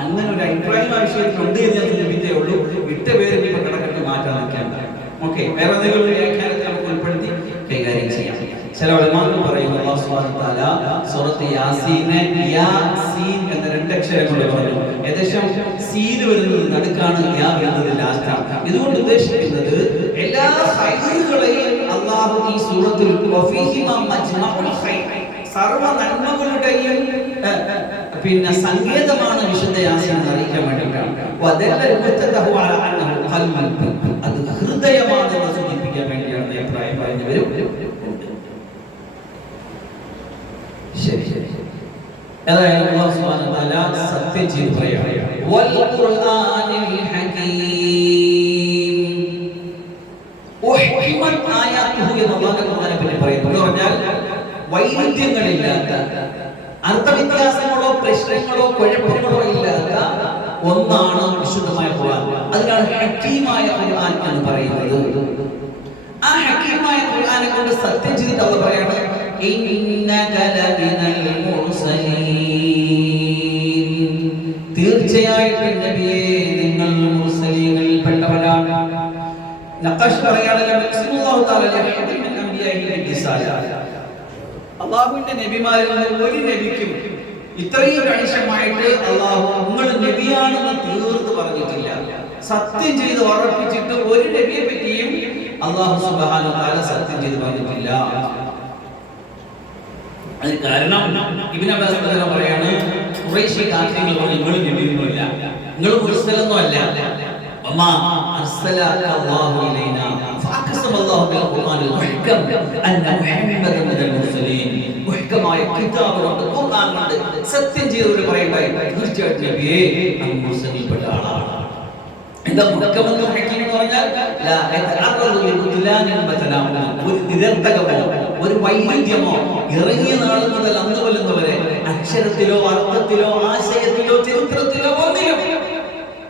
അങ്ങനെ ഒരു അഭിപ്രായം ആവശ്യത്തിലുണ്ട് എന്ന് ഞാൻ സൂചിപ്പിച്ചേ ഉള്ളൂ. വിട്ട പേര് ഇപ്പൊ കിടക്കിട്ട് മാറ്റാൻ നിൽക്കേണ്ട. ഓക്കെ, വേറെ എന്തെങ്കിലും വ്യാഖ്യാനത്തെ നമുക്ക് ഉൾപ്പെടുത്തി കൈകാര്യം ചെയ്യാം. ചില ഉലമാക്കൾ പറയുന്നു അല്ലാഹു സുബ്ഹാനഹു വ തആല സൂറത്ത് യാസീനെ യാസീൻ എന്ന രണ്ട് അക്ഷരം കൊണ്ട് പറഞ്ഞു. ഏകദേശം സീൻ വരുന്നത് നടുക്കാണ്, യാ വരുന്നത് ലാസ്റ്റാണ്. ഇതുകൊണ്ട് ഉദ്ദേശിക്കുന്നത് എല്ലാ ഖൈറുകളെയും അല്ലാഹു ഈ സൂറത്തിൽ വഫീഹിമാ മജ്മഉൽ ഖൈർ, സർവ്വ നന്മകളുടെയും പിന്നെ സങ്കേതമാണ് വിശുദ്ധ യാസീൻ എന്ന് അറിയിക്കാൻ വേണ്ടിയിട്ടാണ്. അത് ഹൃദയമാണെന്ന് സൂചിപ്പിക്കാൻ വേണ്ടിയാണ് അഭിപ്രായം പറഞ്ഞവരും. ശരി ശരി, അതായത് അല്ലാഹു സുബ്ഹാനഹു വ തആല സത്യം ചെയ്തു പറയുകയാണ് വൽ ഖുർആനിൽ ഹകീം ഉഹ്കിമത് ആയാതുഹു എന്ന് അല്ലാഹു ഖുർആനെ പറ്റി പറയുന്നു. എന്ന് പറഞ്ഞാൽ വൈരുദ്ധ്യങ്ങളില്ലാത്ത, അർത്ഥവ്യത്യാസങ്ങളോ പ്രശ്നങ്ങളോ കുഴപ്പങ്ങളോ ഇല്ലാത്ത ഒന്നാണ് വിശുദ്ധമായ ഖുർആൻ. അതിനാണ് ഹകീമായ ഖുർആൻ എന്ന് പറയുന്നത്. ആ ഹകീമായ ഖുർആനെ കൊണ്ട് സത്യം ചെയ്തിട്ട് അല്ലാഹു പറയാണ് ഇന്നക ലമിനൽ മുർസലീൻ, തീർച്ചയായിട്ടും നബിയേ നിങ്ങൾ മുർസലീങ്ങളിൽ പെട്ടവരാണ്. നഖാഷ് പറയാണ് അല്ലാഹു തആല ലഹദിൻ മിൻ അംബിയാഇഹി ബിരിസാല, അല്ലാഹുവിന്റെ നബിമാരിൽ നിന്ന് ഒരു നബിക്കും ഇത്രയും കണിശമായിട്ട് അല്ലാഹു നിങ്ങൾ നബിയാണെന്ന് തീർത്ത് പറഞ്ഞിട്ടില്ല. സത്യം ചെയ്ത് ഉറപ്പിച്ചിട്ട് ഒരു നബിയെ പറ്റിയും അല്ലാഹു സുബ്ഹാനഹു വ തആല സത്യം ചെയ്ത് പറഞ്ഞിട്ടില്ല. അതിന് കാരണം ഇബ്നു അബ്ബാസ് റളിയല്ലാഹു പറയാണ് ഖുറൈശി കാഫിറുകൾ പറഞ്ഞു നിങ്ങൾ നബിയൊന്നുമല്ല, നിങ്ങൾ മുർസലൊന്നും അല്ല. വമാ അർസലക അല്ലാഹു ഇലൈനാ ഫഅഖ്സമ അല്ലാഹു ബിൽ ഖുർആനിൽ മുഹ്കം അന്ന മുഹമ്മദൻ മിനൽ മുർസലീൻ, മുഹ്കമായ കിതാബ് കൊണ്ട് ഖുർആൻ കൊണ്ട് സത്യം ചെയ്തവർ പറയണ്ടായി തീർച്ചയായിട്ടും നബിയെ അങ്ങ് മുർസലിൽപ്പെട്ട ആളാണ്. എന്താ മുഹ്കമെന്ന് ഹകീം എന്ന് പറഞ്ഞാൽ ലാ യതഅറദു ലിബുദ്ലാനിൻ ബതനാമു, ഒരു നിരർത്ഥകമോ ഒരു വൈരുദ്ധ്യമോ ഇറങ്ങിയ നാൾ മുതൽ അന്ന് വരെ അക്ഷരത്തിലോ അർത്ഥത്തിലോ ആശയത്തിലോ ചരിത്രത്തിലോ ഒന്നിലും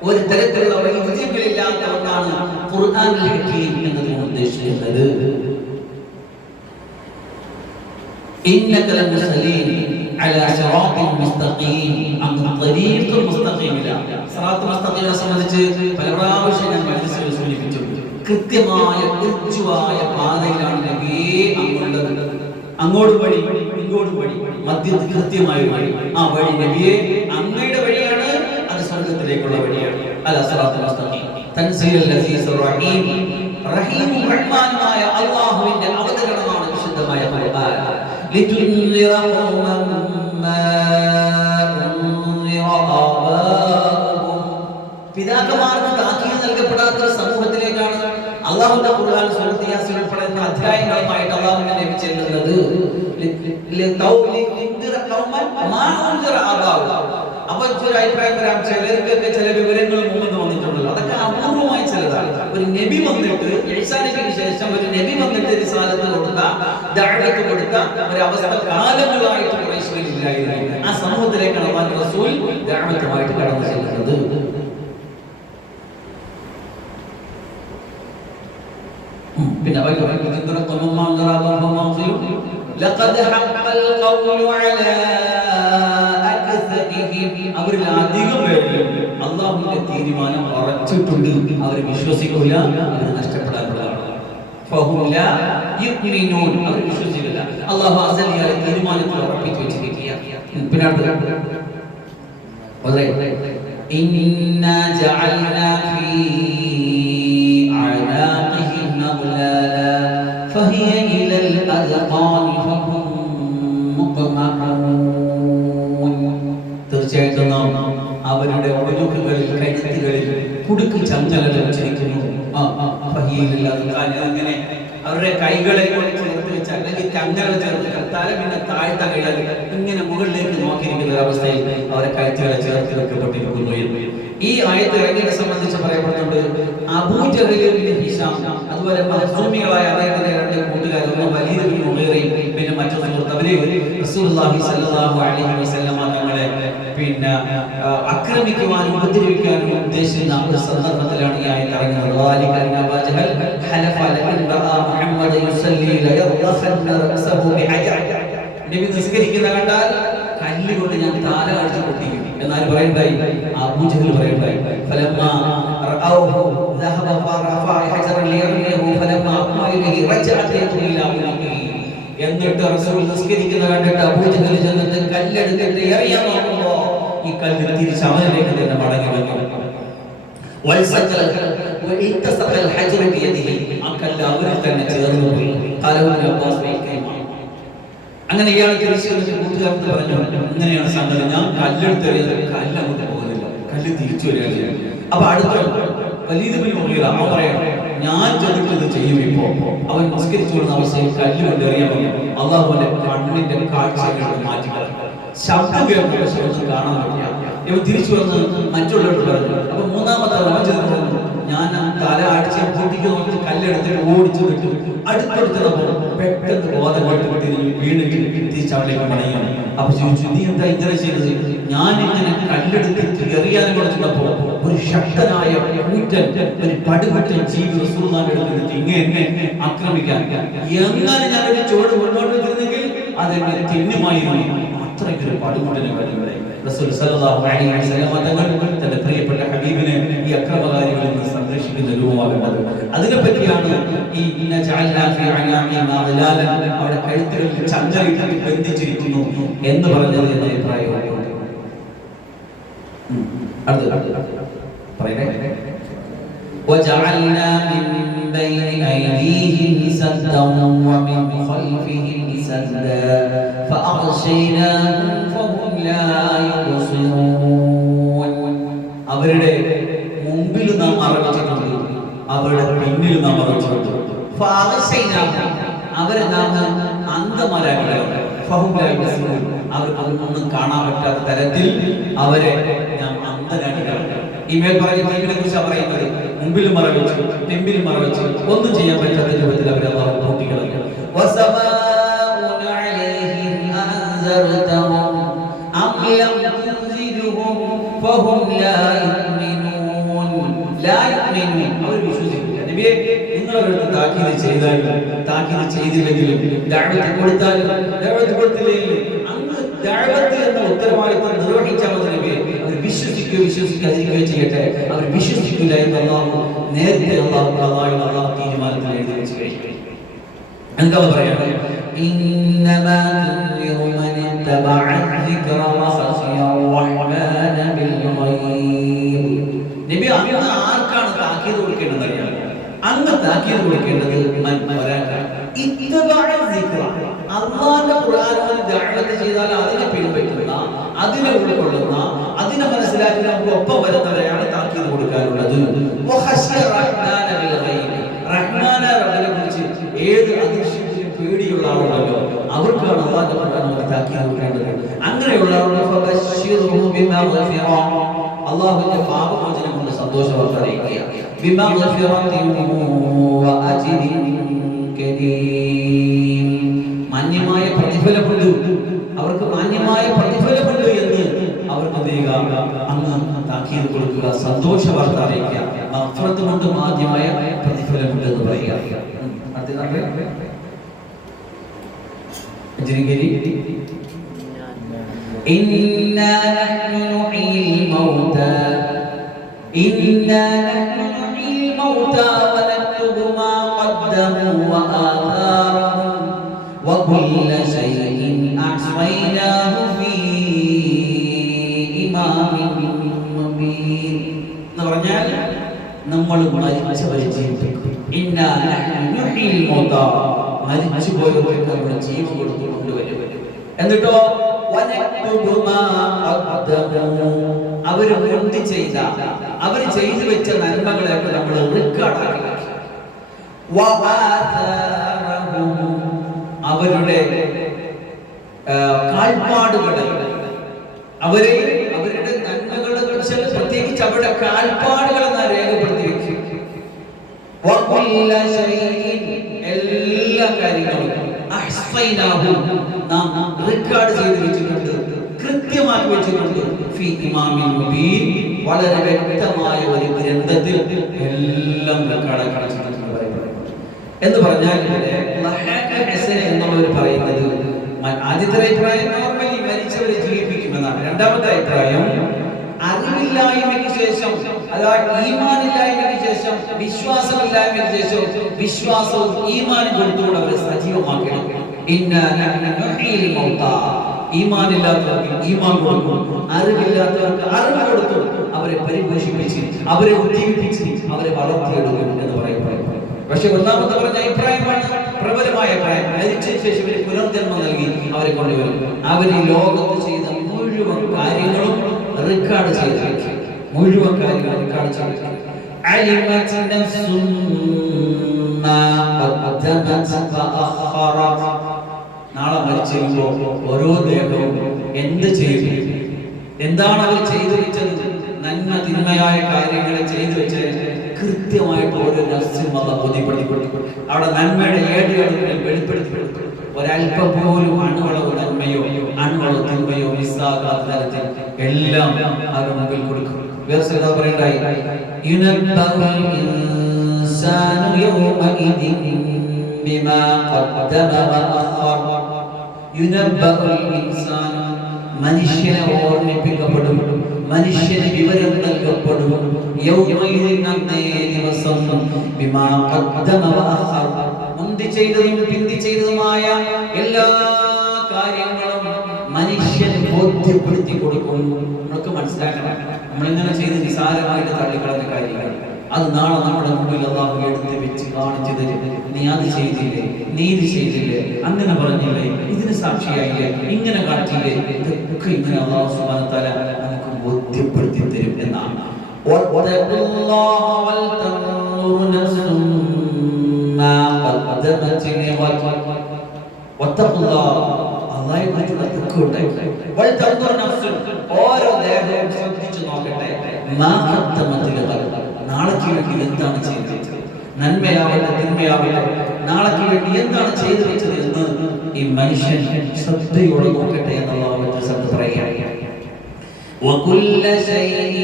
ഒരു തരത്തിലുള്ള വൈരുദ്ധ്യങ്ങളില്ലാത്ത ഒന്നാണ് ഖുർആനുൽ ഹകീം എന്നതുകൊണ്ട് ഉദ്ദേശിക്കുന്നത്. ഇന്നക ലമുർസലീൻ അലാ സിറാത്തിൻ മുസ്തഖീം, അങ്ങ് ത്വരീഖുൽ മുസ്തഖീമില. സിറാത്തുൽ മുസ്തഖീമിനെ സംബന്ധിച്ച് പല പ്രാവശ്യം ഞാൻ മനസ്സിൽ സൂചിപ്പിച്ചു. കൃത്യമായ ഉജ്ജ്വലമായ പാതയിലാണ് നബിയെ അങ്ങുള്ളത്. അങ്ങോട്ട് വഴി, ഇങ്ങോട്ട് വഴി, മധ്യത്തിൽ കൃത്യമായ വഴി. ആ വഴി നബിയെ അങ്ങയുടെ വഴിയാണ്, അത് സ്വർഗ്ഗത്തിലേക്കുള്ള വഴിയാണ്. അലാ സിറാത്തുൽ മുസ്തഖീം. തൻസീലുൽ അസീസുർ റഹീം, റഹീമും റഹ്മാനുമായ അല്ലാഹുവിന്റെ അവതരണമാണ് വിശുദ്ധമായ ഖുർആൻ. ലിതുൻദിറ ഖൗമൻ മാ ഉൻദിറ ആബാഉഹും, പിതാക്കന്മാർക്ക് താക്കീത് നൽകപ്പെടാത്ത സമൂഹത്തിലേക്കാണ് അല്ലാഹുവിന്റെ ഖുർആൻ സൂറത്ത് യാസീൻ ഉൾപ്പെടുന്ന അധ്യായങ്ങളുമായിട്ട് അല്ലാഹുവിന്റെ നബി ചെല്ലുന്നത്. അപ്പൊ ഒരു അഭിപ്രായം വരാം, ചിലർക്കൊക്കെ ചില വിവരങ്ങൾ മുമ്പ് വന്നിട്ടുണ്ടല്ലോ, അതൊക്കെ അപൂർവമായി ചിലതാണ്. ഒരു നബി വന്നിട്ട് ഈസാ നബിക്ക് ശേഷം ഒരു നബി വന്നിട്ട് റിസാലത്ത് കൊടുത്ത, ദഅവത്ത് കൊടുത്ത ഒരു അവസ്ഥ കാലങ്ങളായിട്ട് ഖുറൈശികളിലായിരുന്നു. ആ സമൂഹത്തിലേക്കാണ് അല്ലാഹുവിന്റെ റസൂൽ ദഅവത്തുമായിട്ട് കടന്നു ചെല്ലുന്നത്. പിന്നെ لقد حق القول على أكثر അവരിൽ അധികം പേര് അള്ളാഹുവിന്റെ തീരുമാനം ഉറച്ചിട്ടുണ്ട്. അവർ വിശ്വസിക്കില്ല, അവർ നഷ്ടപ്പെടാനുള്ളതാണ്. അവർ വിശ്വസിക്കില്ല. അള്ളാഹു അസലിയായ തീരുമാനത്തിൽ ഉറപ്പിച്ചു വെച്ചിരിക്കുകയാണ്. പിന്നെ ഇന്നാ ജഅൽനാ ഫീ അഅനാഖിഹിം അഗ്ലാല ഫഹിയ ഇലൽ അദ്ഖാനി ഫഹും മുഖ്മഊൻ. തീർച്ചയായിട്ടും നാം അവരുടെ ഒഴുക്കുകളിൽ, കഴുത്തുകളിൽ കുടുക്ക് ചങ്ങലകൾ വെച്ചിരിക്കുന്നു. അങ്ങനെ അവരുടെ കൈകളെ കൊണ്ട് ചേർത്ത് വെച്ച് അല്ലെങ്കിൽ ചങ്ങല ചേർത്ത് തല പിന്നെ താഴ്ത്ത കഴിയാതെ ഇങ്ങനെ മുകളിലേക്ക് നോക്കിയിരിക്കുന്ന ഒരു അവസ്ഥയിൽ അവരെ കഴുത്തുകളെ ചേർത്ത് വെക്കപ്പെട്ടിരിക്കുന്നു. ഈ ആയത്ത് ഇറങ്ങിയതിനെ സംബന്ധിച്ച് പറയപ്പെടുന്നുണ്ട്, അബൂ ജഹൽ ഇബ്നു ഹിശാം അതുപോലെ മഖ്സൂമികളായ അദ്ദേഹത്തിന്റെ രണ്ട് കൂട്ടുകാർ വലീദ് ഇബ്നു മുഗീറയും പിന്നെ മറ്റു സുഹൃത്ത് അവര് റസൂലുള്ളാഹി സ്വല്ലല്ലാഹു അലൈഹി വസല്ലമ തങ്ങളെ പിന്നെ ആക്രമിക്കുവാനും ഉപദ്രവിക്കാനും ഉദ്ദേശിക്കുന്ന ഒരു സന്ദർഭത്തിലാണ് ഈ ആയത്ത് ഇറങ്ങുന്നത്. വാലിക അബൂ ജഹൽ ഹലഫ ലഅൻ റഅ മുഹമ്മദ യുസല്ലി ലയർഖന്ന റഅസഹു ബിഹജർ. നബി നിസ്കരിക്കുന്ന കണ്ടാൽ കല്ല് കൊണ്ട് ഞാൻ തല അടിച്ചു പൊട്ടിക്കും എന്നാൽ പറയുണ്ടായി. അബൂ ജഹൽ പറയുണ്ടായി, ഫലമ്മാ റഅൗഹു ദഹബ ഫറഫഅ ഹജറൻ ലിയർമിഹു ഫലമ്മാ അഖ്മലഹി റജഅത ഇലാ മുൽക്കിഹി. എന്നിട്ട് റസൂൽ നിസ്കരിക്കുന്ന കണ്ടിട്ട് അബൂ ജഹൽ ചെന്നിട്ട് കല്ലെടുത്തിട്ട് എറിയാൻ നോക്കുമ്പോ ഈ കല്ല് തിരിച്ച് അവനിലേക്ക് തന്നെ മടങ്ങി വന്നു. ആ കല്ല് അവരിൽ തന്നെ ചേർന്നു പോയി. അങ്ങനെ ഇയാൾ തിരിച്ചു വന്നിട്ട് കൂട്ടുകാർക്ക് പറഞ്ഞു, ഇങ്ങനെയാണ് സംഗതി, ഞാൻ കല്ലെടുത്തെറിയത് കല്ല് അങ്ങോട്ട് പോകുന്നില്ല, കല്ല് തിരിച്ചു വരികയാണ്. അപ്പൊ അടുത്ത വലീദ് ഇബ്നു മുഗീറ അവൻ പറയണം, ഞാൻ ചെന്നിട്ട് ഇത് ചെയ്യും. ഇപ്പോ അവൻ നിസ്കരിച്ചു കൊടുത്ത അവസ്ഥയിൽ കല്ല് കൊണ്ട് എറിയാൻ പറഞ്ഞു. അള്ളാഹുവിന്റെ കണ്ണിന്റെ കാഴ്ചകൾ മാറ്റിക്കളഞ്ഞു. ശബ്ദം കേൾക്കുക, ശബ്ദം കാണാൻ പറ്റില്ല. ഇവൻ തിരിച്ചു വന്ന് മറ്റുള്ളവരോട് പറഞ്ഞു. അപ്പൊ മൂന്നാമത്തെ അവൻ ചെന്ന് പറഞ്ഞു, ഞാൻ തല അടിച്ച് പൊട്ടിക്ക് നോക്കി കല്ലെടുത്തിട്ട് ഓടിച്ചു വിട്ടു. അടുത്തെടുത്തപ്പോ പെട്ടെന്ന് ബോധം തിരിഞ്ഞു വീണ് തിരിച്ച് അവളിലേക്ക് മടങ്ങി. അപ്പൊ ചോദിച്ചു, നീ എന്താ ഇങ്ങനെ ചെയ്തത്? ഞാൻ ഇങ്ങനെ കല്ലെടുത്ത് എറിയാനും കൊടുത്തപ്പോ ഒരു ശക്തനായ കൂറ്റൻ ഒരു പടുകൂറ്റൻ ജീവി റസൂലുള്ളാഹിയുടെ അടുത്ത് ഇങ്ങനെ എന്നെ ആക്രമിക്കാൻ എങ്ങനെ ഞാൻ ഒരു ചുവട് മുന്നോട്ട് വെച്ചിരുന്നെങ്കിൽ അതെന്നെ തിന്നുമായിരുന്നു. അത്രയ്ക്കൊരു പടുകൂട്ടനെ കാര്യങ്ങളെ റസൂൽ സല്ലല്ലാഹു അലൈഹി വസല്ലം തങ്ങൾ തന്റെ പ്രിയപ്പെട്ട ഹബീബിനെ ഈ അക്രമകാരികളിൽ നിന്ന് സംരക്ഷിക്കുന്ന രൂപമാകേണ്ടത്. അതിനെപ്പറ്റിയാണ് ഈ ഇന്ന ജഅൽനാ ഫീ അനാഖിഹിം അഗ്ലാലൻ, അവരുടെ കഴുത്തുകളിൽ ചങ്ങലയിട്ട് ബന്ധിച്ചിരിക്കുന്നു എന്ന് പറഞ്ഞത് എന്ന അഭിപ്രായമാണ്. وجعلنا من بين أيديهم سدا ومن خلفهم سدا فأغشيناهم فهم لا يبصرون. അവരുടെ മുമ്പിൽ നാം മറച്ചിട്ടുണ്ട്, അവരുടെ പിന്നിൽ നാം മറച്ചിട്ടുണ്ട്. അവരെ നാം അന്ധമരാക്കിയാണ്. അവർക്കൊന്നും കാണാൻ പറ്റാത്ത തരത്തിൽ അവരെ നാം അന്ധരാക്കിയാണ്. ഇമേൽ പറയുന്ന ഇതിനെ കുറിച്ച് പറയുന്നത്, മുമ്പിലും മറവെച്ചു പിമ്പിലും മറവെച്ചു ഒന്നും ചെയ്യാൻ പറ്റാത്ത രൂപത്തിൽ അവരെ അല്ലാഹു പൂട്ടിക്കളഞ്ഞു. അവർ വിശ്വസിക്കില്ല. നബിയെ, നിങ്ങൾ അവരുടെ താക്കീത് ചെയ്താലും താക്കീത് ചെയ്തില്ലെങ്കിലും ദഅവത്ത് കൊടുത്താലും ദഅവത്ത് കൊടുത്തില്ലെങ്കിലും അങ്ങ് ദഅവത്ത് എന്ന ഉത്തരവാദിത്വം നിർവഹിച്ചാൽ മതി നബിയെ. അവർ വിശ്വസിക്കാതിരിക്കുകയോ ചെയ്യട്ടെ. അവർ വിശ്വസിക്കില്ല എന്ന് അല്ലാഹു നേരത്തെ അല്ലാഹു തീരുമാനത്തിൽ എഴുതി വെച്ച് കഴിഞ്ഞു. എന്താ പറയാണ്? ഇന്നമാ തുൻദിറു മൻ ഇത്തബഅ الذിക്റ വഖശിയ الرح്മാന ബിൽ ഗൈബ്. നബി അങ്ങ് ആർക്കാണ് താക്കീത് കൊടുക്കേണ്ടത് അറിയാമോ? അങ്ങ് താക്കീത് കൊടുക്കേണ്ടത് അല്ലാഹുവിന്റെ ഖുർആനിൽ ദഅവത്ത് ചെയ്താൽ അതിനെ പിൻപറ്റുന്ന, അതിനെ ഉൾക്കൊള്ളുന്ന, അതിനെ മനസ്സിലാക്കി നമുക്ക് ഒപ്പം വരുന്നവരെയാണ് താക്കീത് കൊടുക്കാനുള്ളത്. റഹ്മാനെ റബ്ബിനെ കുറിച്ച് ഏത് അദൃശ്യത്തിനും പേടിയുള്ള ആളുകളോ അവർക്കാണ് അല്ലാഹുവിന്റെ ഖുർആനിൽ താക്കീത് കൊടുക്കേണ്ടത്. അങ്ങനെയുള്ളവരുടെ അല്ലാഹുവിന്റെ പാപമോചനം കൊണ്ട് സന്തോഷ വാർത്ത അറിയിക്കുക. മാന്യമായ പ്രതിഫലമുണ്ട്, അവർക്ക് മാന്യമായ പ്രതിഫലമുണ്ട് എന്ന് അവർക്ക് അങ്ങ് താക്കീത് കൊടുക്കുക, സന്തോഷ വാർത്ത അറിയിക്കുക. മഗ്ഫിറത്ത് കൊണ്ട് മാന്യമായ പ്രതിഫലമുണ്ട് എന്ന് പറയുക. ഇന്നാ നഹ്നു നുഹ്യിൽ മൗതാ ഇന്നാ നഹ്നു നുഹ്യിൽ മൗതാ വനക്തുബു മാ ഖദ്ദമു വആഥാറഹും വകുല്ല ശൈഇൻ അഹ്സൈനാഹു ഫീ ഇമാമിൻ മുബീൻ. എന്ന് പറഞ്ഞാൽ നമ്മൾ മരിച്ചവരെ ജീവിപ്പിക്കും. ഇന്നാ നഹ്നു നുഹ്യിൽ മൗതാ, മരിച്ചു പോയവർക്ക് നമ്മൾ ജീവൻ കൊടുത്തു കൊണ്ടുവരും. എന്നിട്ടോ വനക്തുബു മാ ഖദ്ദമു, അവർ മുൻപ് ചെയ്ത അവർ ചെയ്തു വെച്ച നന്മകളെയൊക്കെ നമ്മൾ റെക്കോർഡാക്കി വെക്കും. വആഥാറഹും, അവരുടെ കാൽപ്പാടുകളെ, അവരുടെ നന്മകളെ കുറിച്ച് പ്രത്യേകിച്ച് അവരുടെ കാൽപ്പാടുകളെ നാം രേഖപ്പെടുത്തി വെക്കും. വകുല്ല ശൈഇൻ, എല്ലാ കാര്യങ്ങളും അഹ്സൈനാഹു, നാം റെക്കോർഡ് ചെയ്തു വെച്ചിട്ടുണ്ട്, കൃത്യമാക്കി വെച്ചിട്ടുണ്ട്. ഫീ ഇമാമിൻ മുബീൻ, വളരെ വ്യക്തമായ ഒരു ഗ്രന്ഥത്തിൽ എല്ലാം റെക്കോർഡാക്കി വെച്ചിട്ടുണ്ട് എന്ന് പറഞ്ഞാൽ എന്നുള്ളവർ പറയുന്നത് ആദ്യത്തെ അഭിപ്രായം നോർമലി മരിച്ചവരെ ജീവിപ്പിക്കുമെന്നാണ്. രണ്ടാമത്തെ അഭിപ്രായം അറിവില്ലായ്മയ്ക്ക് ശേഷം, അതായത് ഈമാനില്ലായ്മയ്ക്ക് ശേഷം, വിശ്വാസമില്ലായ്മയ്ക്ക് ശേഷം വിശ്വാസവും ഈമാനും കൊടുത്തുകൊണ്ട് അവരെ സജീവമാക്കണം. ഈമാനില്ലാത്തവർക്ക് ഈമാൻ കൊടുക്കും, അറിവില്ലാത്തവർക്ക് അറിവ് കൊടുത്തു, അവരെ പരിപോഷിപ്പിച്ച്, അവരെ ഉദ്ദീപിപ്പിച്ച്, അവരെ വളർത്തിയെടുക്കും എന്ന് പറയപ്പെടും. പക്ഷെ ഒന്നാമത്തെ പറഞ്ഞ അഭിപ്രായമാണ് പ്രബലമായ അഭിപ്രായം. മരിച്ചതിന് ശേഷം ഇവര് പുനർജന്മം നൽകി അവരെ കൊണ്ടുവരും. അവർ ഈ ലോകത്ത് ചെയ്ത മുഴുവൻ കാര്യങ്ങളും റെക്കോർഡ് ചെയ്ത് വെക്കും. മുഴുവൻ കാര്യങ്ങളും റെക്കോർഡ് ചെയ്ത് വെക്കും. അലിമത് നഫ്സും മാ ഖദ്ദമത് ഫഅഖറത്, നാളെ മരിച്ചു കഴിയുമ്പോൾ ഓരോ ദേഹവും എന്ത് ചെയ്തു, എന്താണ് അവർ ചെയ്തു വെച്ചത്, നന്മ തിന്മയായ കാര്യങ്ങളെ ചെയ്തു വെച്ചത് കൃത്യമായിട്ട് ഓരോ നഫ്സിനും അല്ലാഹു ബോധ്യപ്പെടുത്തി. അവിടെ നന്മയുടെ ഏടുകളെ വെളിപ്പെടുത്തി. ഒരല്പം പോലും അണുവളവ് നന്മയോ അണുവളവ് തിന്മയോ മിസ്സാകാത്ത തരത്തിൽ എല്ലാം അവരുടെ മുമ്പിൽ കൊടുക്കും. വേറെ പറയണ്ടായി, യുനബ്ബഉൽ ഇൻസാനു യൗമഇദിൻ ബിമാ ഖദ്ദമ വഅഖർ. യുനബ്ബഉൽ ഇൻസാൻ, മനുഷ്യനെ ഓർമ്മിപ്പിക്കപ്പെടും, മനുഷ്യന് വിവരം നൽകപ്പെടും. യൗമഇദിൻ, അന്നേ ദിവസം, ബിമാ ഖദ്ദമ വഅഖർ, മുന്തി ചെയ്തതും പിന്തി ചെയ്തതുമായ എല്ലാ കാര്യങ്ങളും മനുഷ്യന് ബോധ്യപ്പെടുത്തി കൊടുക്കും. നമുക്ക് മനസ്സിലാക്കണം, നമ്മളിങ്ങനെ ചെയ്ത് നിസാരമായിട്ട് തള്ളിക്കളഞ്ഞ കാര്യങ്ങൾ അത് നാളെ നമ്മുടെ മുമ്പിൽ അല്ലാഹു എടുത്ത് വെച്ച് കാണിച്ചു തരും. നീ അത് ചെയ്തില്ലേ, നീ ഇത് ചെയ്തില്ലേ, അങ്ങനെ പറഞ്ഞില്ലേ, ഇതിന് സാക്ഷിയായില്ലേ, ഇങ്ങനെ കാട്ടിയില്ലേ, ഇതൊക്കെ ഇങ്ങനെ അല്ലാഹു സുബ്ഹാനഹു വ തആല നമുക്ക് ബോധ്യപ്പെടുത്തി തരും എന്നാണ്. ഓരോ ദേഹവും ശ്രദ്ധിച്ചു നോക്കട്ടെ, നാളേക്ക് വേണ്ടി എന്താണ് ചെയ്തത്, നന്മയാവട്ടെ തിന്മയാവട്ടെ, നാളേക്ക് വേണ്ടി എന്താണ് ചെയ്തു വെച്ചത് എന്ന് ഈ മനുഷ്യൻ ശ്രദ്ധയോടെ നോക്കട്ടെ എന്നുള്ള ശബ്ദം പറയുകയാണ്. وَكُلَّ شَيْءٍ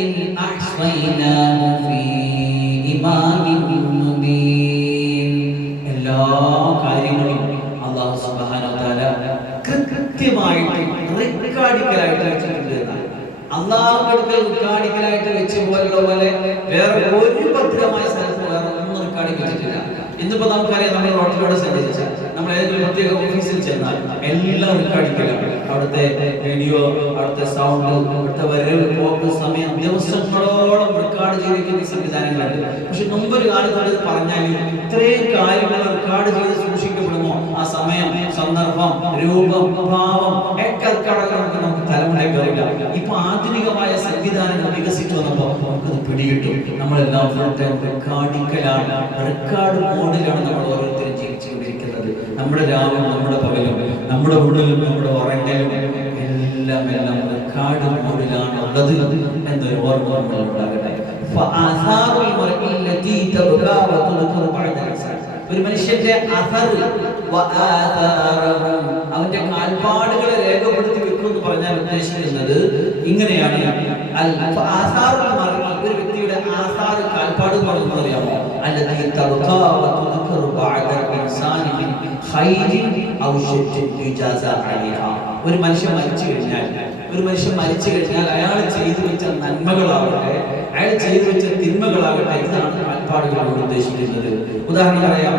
أَحْصَيْنَاهُ فِي إِمَامٍ مُبِينٍ. എല്ലാ കാര്യങ്ങളും അല്ലാഹു സുബ്ഹാനഹു വ തആല കൃത്യമായിട്ട് റെക്കോർഡിക്കലായിട്ട് വെച്ചിട്ടുണ്ട് എന്നാണ്. അല്ലാഹുവിന്റെ റെക്കോർഡിക്കലായിട്ട് വെച്ച പോലെ വേറെ ഒരു ഭദ്രമായ സ്ഥലത്ത് വേറെ ഒന്നും റെക്കോർഡിങ് വെച്ചിട്ടില്ല. ഇന്നിപ്പോ നമുക്കറിയാം, നമ്മൾ റോഡിലൂടെ സഞ്ചരിച്ചാൽ, നമ്മൾ ഏതൊരു പ്രത്യേക ഓഫീസിൽ ചെന്നാൽ എല്ലാം റെക്കോർഡിക്കലാണ്. അവിടുത്തെ വീഡിയോ, അവിടുത്തെ സൗണ്ട്, അവിടുത്തെ വരവ് പോക്ക് സമയം ദിവസങ്ങളോളം റെക്കോർഡ് ചെയ്തിരിക്കുന്ന സംവിധാനങ്ങളുണ്ട്. പക്ഷെ മുമ്പൊരു കാലത്ത് പറഞ്ഞാൽ ഇത്രയും കാര്യങ്ങൾ റെക്കോർഡ് ചെയ്ത് സൂക്ഷിക്കപ്പെടുമോ? ആ സമയം, സന്ദർഭം, രൂപം, ഭാവം ഒക്കെ റെക്കോർഡ് നമുക്ക് തലമുറയിൽ വരില്ല. ഇപ്പൊ ആധുനികമായ സംവിധാനങ്ങൾ വികസിച്ചു വന്നപ്പോൾ നമുക്കത് പിടികിട്ടും. നമ്മളെല്ലാം ഫുൾ ടൈം റെക്കോർഡിക്കലാണ്, റെക്കോർഡ് മോഡിലാണ് നമ്മൾ ഓരോരുത്തരും ജീവിച്ചുകൊണ്ടിരിക്കുന്നത്. നമ്മുടെ രാവും നമ്മുടെ പകലും, നമ്മുടെ ഉള്ളിലും നമ്മുടെ ഉറങ്ങലും എല്ലാം റെക്കോർഡ് മോഡിലാണ് ഉള്ളത് എന്നൊരു ഓർമ്മ നമ്മൾ ഉണ്ടാകട്ടെ. ഒരു മനുഷ്യന്റെ അവന്റെ കാൽപ്പാടുകളെ രേഖപ്പെടുത്തി വെക്കും എന്ന് പറഞ്ഞാൽ ഉദ്ദേശിക്കുന്നത് ഇങ്ങനെയാണ്. ഒരു വ്യക്തിയുടെ ആസാർ, കാൽപ്പാട് എന്ന് പറയുന്നത് അറിയാമോ? ഒരു മനുഷ്യൻ മരിച്ചു കഴിഞ്ഞാൽ ഒരു മനുഷ്യൻ മരിച്ചു കഴിഞ്ഞാൽ അയാൾ ചെയ്തു വെച്ച നന്മകളാവട്ടെ, അയാൾ ചെയ്തു വെച്ച തിന്മകളാകട്ടെ, ഇതാണ് കാൽപ്പാടുകളോട് ഉദ്ദേശിക്കുന്നത്. ഉദാഹരണം പറയാം,